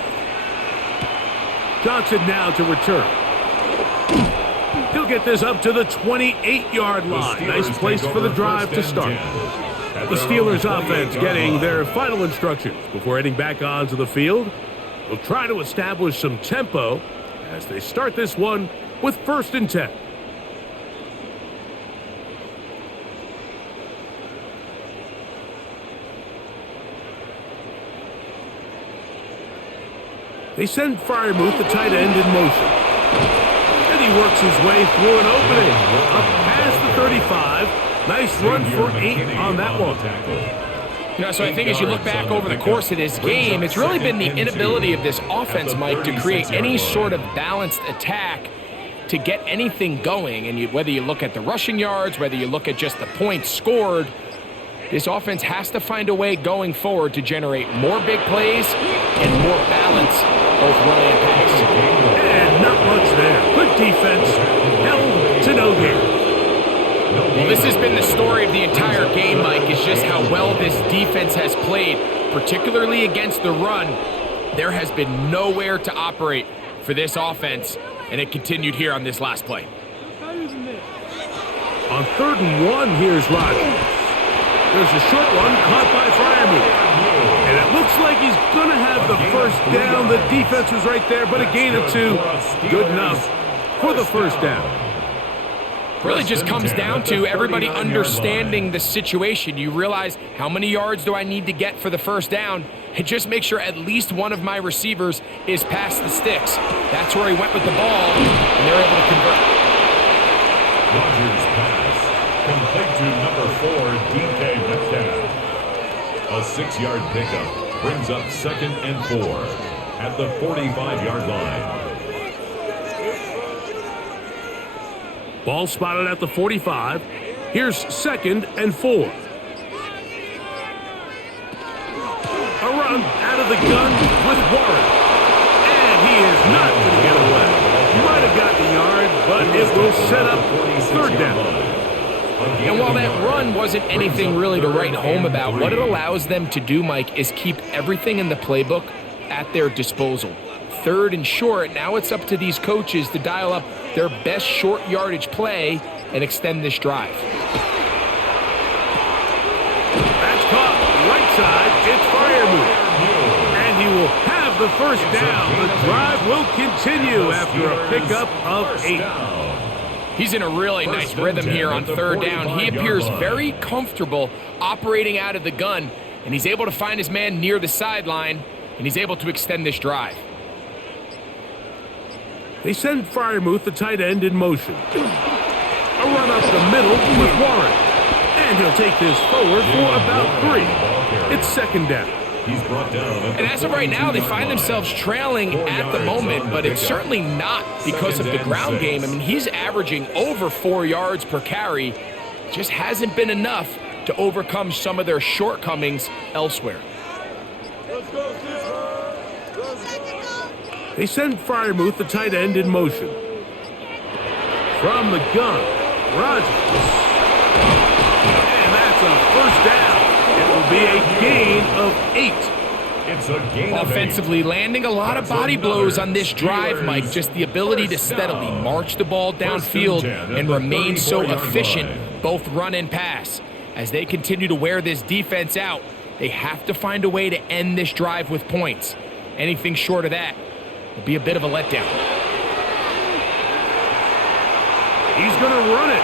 Johnson now to return. He'll get this up to the 28-yard line. Nice place for the drive to start. The Steelers offense getting their final instructions before heading back onto the field. They'll try to establish some tempo as they start this one with 1st and 10. They send Freiermuth, the tight end, in motion. And he works his way through an opening. Up past the 35. Nice run for 8 on that one. So I think as you look back over the course of this game, it's really been the inability of this offense, Mike, to create any sort of balanced attack to get anything going. And whether you look at the rushing yards, whether you look at just the points scored, this offense has to find a way going forward to generate more big plays and more balance, both running and pass. And not much there. Good defense. Held to no gain. Well, this has been the story of the entire game, Mike, is just how well this defense has played, particularly against the run. There has been nowhere to operate for this offense, and it continued here on this last play. On 3rd and 1, here's Rodgers. There's a short one caught by Freiermuth. And it looks like he's going to have the first down. The defense was right there, but a gain of 2. Good enough for the first down. Really just comes down to everybody understanding the situation. You realize how many yards do I need to get for the first down, and just make sure at least one of my receivers is past the sticks. That's where he went with the ball, and they're able to convert. Rodgers pass, complete to number 4, DK Metcalf. A 6-yard pickup brings up 2nd and 4 at the 45-yard line. Ball spotted at the 45. Here's 2nd and 4. A run out of the gun with Warren. And he is not going to get away. Might have gotten a yard, but it will set up 3rd down. And while that run wasn't anything really to write home about, what it allows them to do, Mike, is keep everything in the playbook at their disposal. 3rd and short, now it's up to these coaches to dial up their best short yardage play and extend this drive. That's caught right side. It's Freiermuth. And he will have the first down. The drive will continue after a pickup of 8. He's in a really nice rhythm here on 3rd down. He appears very comfortable operating out of the gun, and he's able to find his man near the sideline, and he's able to extend this drive. They send Freiermuth, the tight end, in motion. A run up the middle with Warren. And he'll take this forward for about 3. It's 2nd down. He's brought down. And as of right now, they find themselves trailing at the moment, but it's certainly not because of the ground game. I mean, he's averaging over 4 yards per carry. Just hasn't been enough to overcome some of their shortcomings elsewhere. They send Freiermuth, the tight end, in motion. From the gun, Rodgers. And that's a first down. It will be a gain of 8. It's a gain of 8. Offensively landing a lot of body blows on this drive, Mike. Just the ability to steadily march the ball downfield and remain so efficient, both run and pass. As they continue to wear this defense out, they have to find a way to end this drive with points. Anything short of that will be a bit of a letdown. He's going to run it.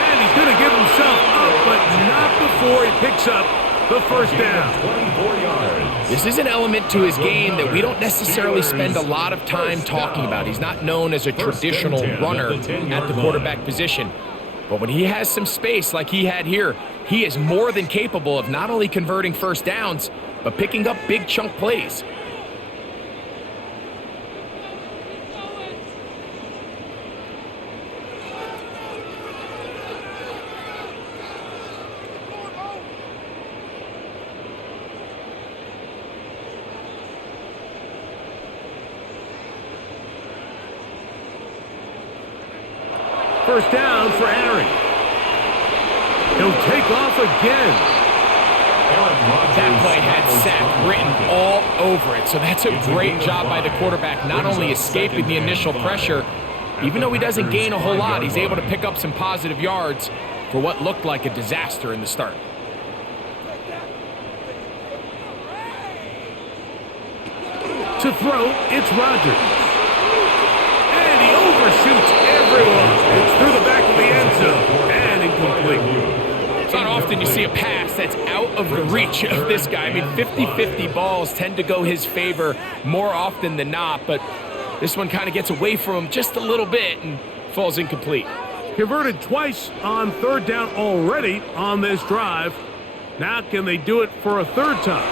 And he's going to give himself up, but not before he picks up the first down. 24 yards. This is an element to his game that we don't necessarily spend a lot of time talking about. He's not known as a traditional runner at the quarterback position. But when he has some space like he had here, he is more than capable of not only converting first downs, but picking up big chunk plays. First down for Aaron. He'll take off again. That play had sack written all over it, so that's a great job by the quarterback, not only escaping the initial pressure, even though he doesn't gain a whole lot, he's able to pick up some positive yards for what looked like a disaster in the start. To throw, it's Rodgers. And he overshoots everyone. It's through the back of the end zone and incomplete. It's not often you see a pass that's out of the reach of this guy. I mean, 50-50 balls tend to go his favor more often than not, but this one kind of gets away from him just a little bit and falls incomplete. converted twice on third down already on this drive. Now can they do it for a third time?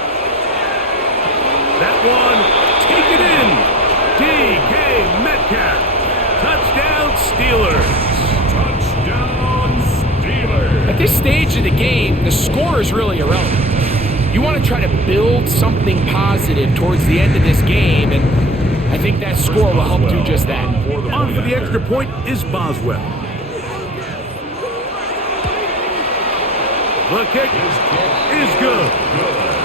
That one, take it in. DK Metcalf. Touchdown Steelers. Touchdown Steelers. At this stage of the game, the score is really irrelevant. You want to try to build something positive towards the end of this game, and I think that score will help do just that. On for the extra point is Boswell. The kick is good.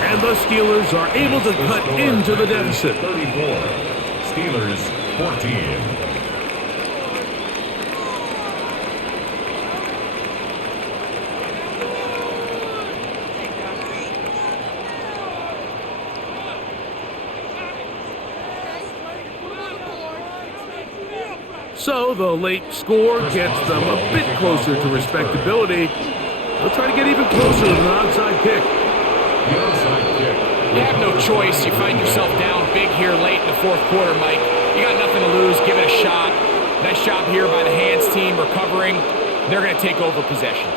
And the Steelers are able to cut into the deficit. 34. Steelers 14. So the late score gets them a bit closer to respectability. They'll try to get even closer with an onside kick. The onside kick. You have no choice. You find yourself down big here late in the fourth quarter, Mike. You got nothing to lose. Give it a shot. Nice job here by the hands team recovering. They're going to take over possession.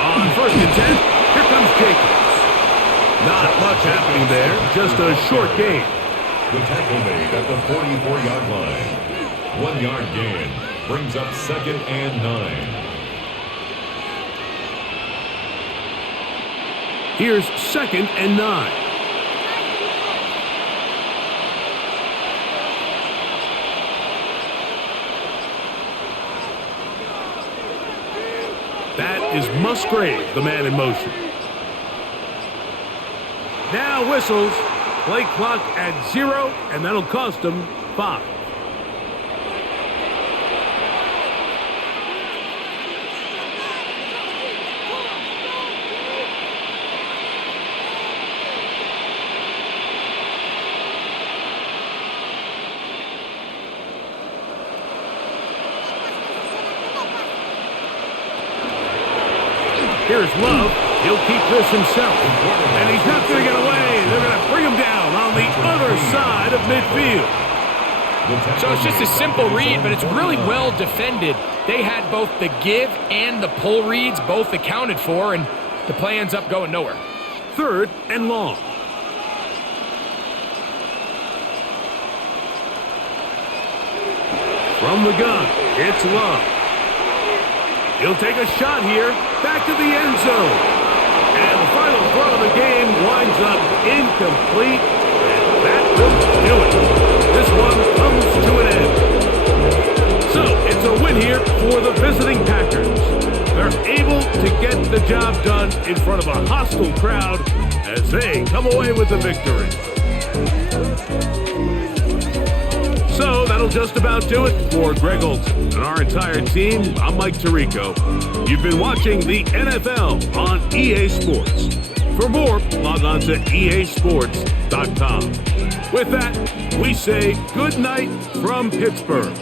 On first and 10, here comes Jacobs. Not much happening there, just a short gain. The tackle made at the 44-yard line. 1 yard gain brings up second and 9. Here's second and 9. That is Musgrave, the man in motion. Now whistles. Play clock at 0, and that'll cost them 5. Here's Love. He'll keep this himself. And he's not going to get away. They're going to bring him down on the other side of midfield. So it's just a simple read, but it's really well defended. They had both the give and the pull reads both accounted for, and the play ends up going nowhere. Third and long. From the gun, it's Love. He'll take a shot here, back to the end zone. And the final throw of the game winds up incomplete, and that will do it. This one comes to an end. So, it's a win here for the visiting Packers. They're able to get the job done in front of a hostile crowd as they come away with the victory. So that'll just about do it for Greg Olson and our entire team. I'm Mike Tirico. You've been watching the NFL on EA Sports. For more, log on to easports.com. With that, we say good night from Pittsburgh.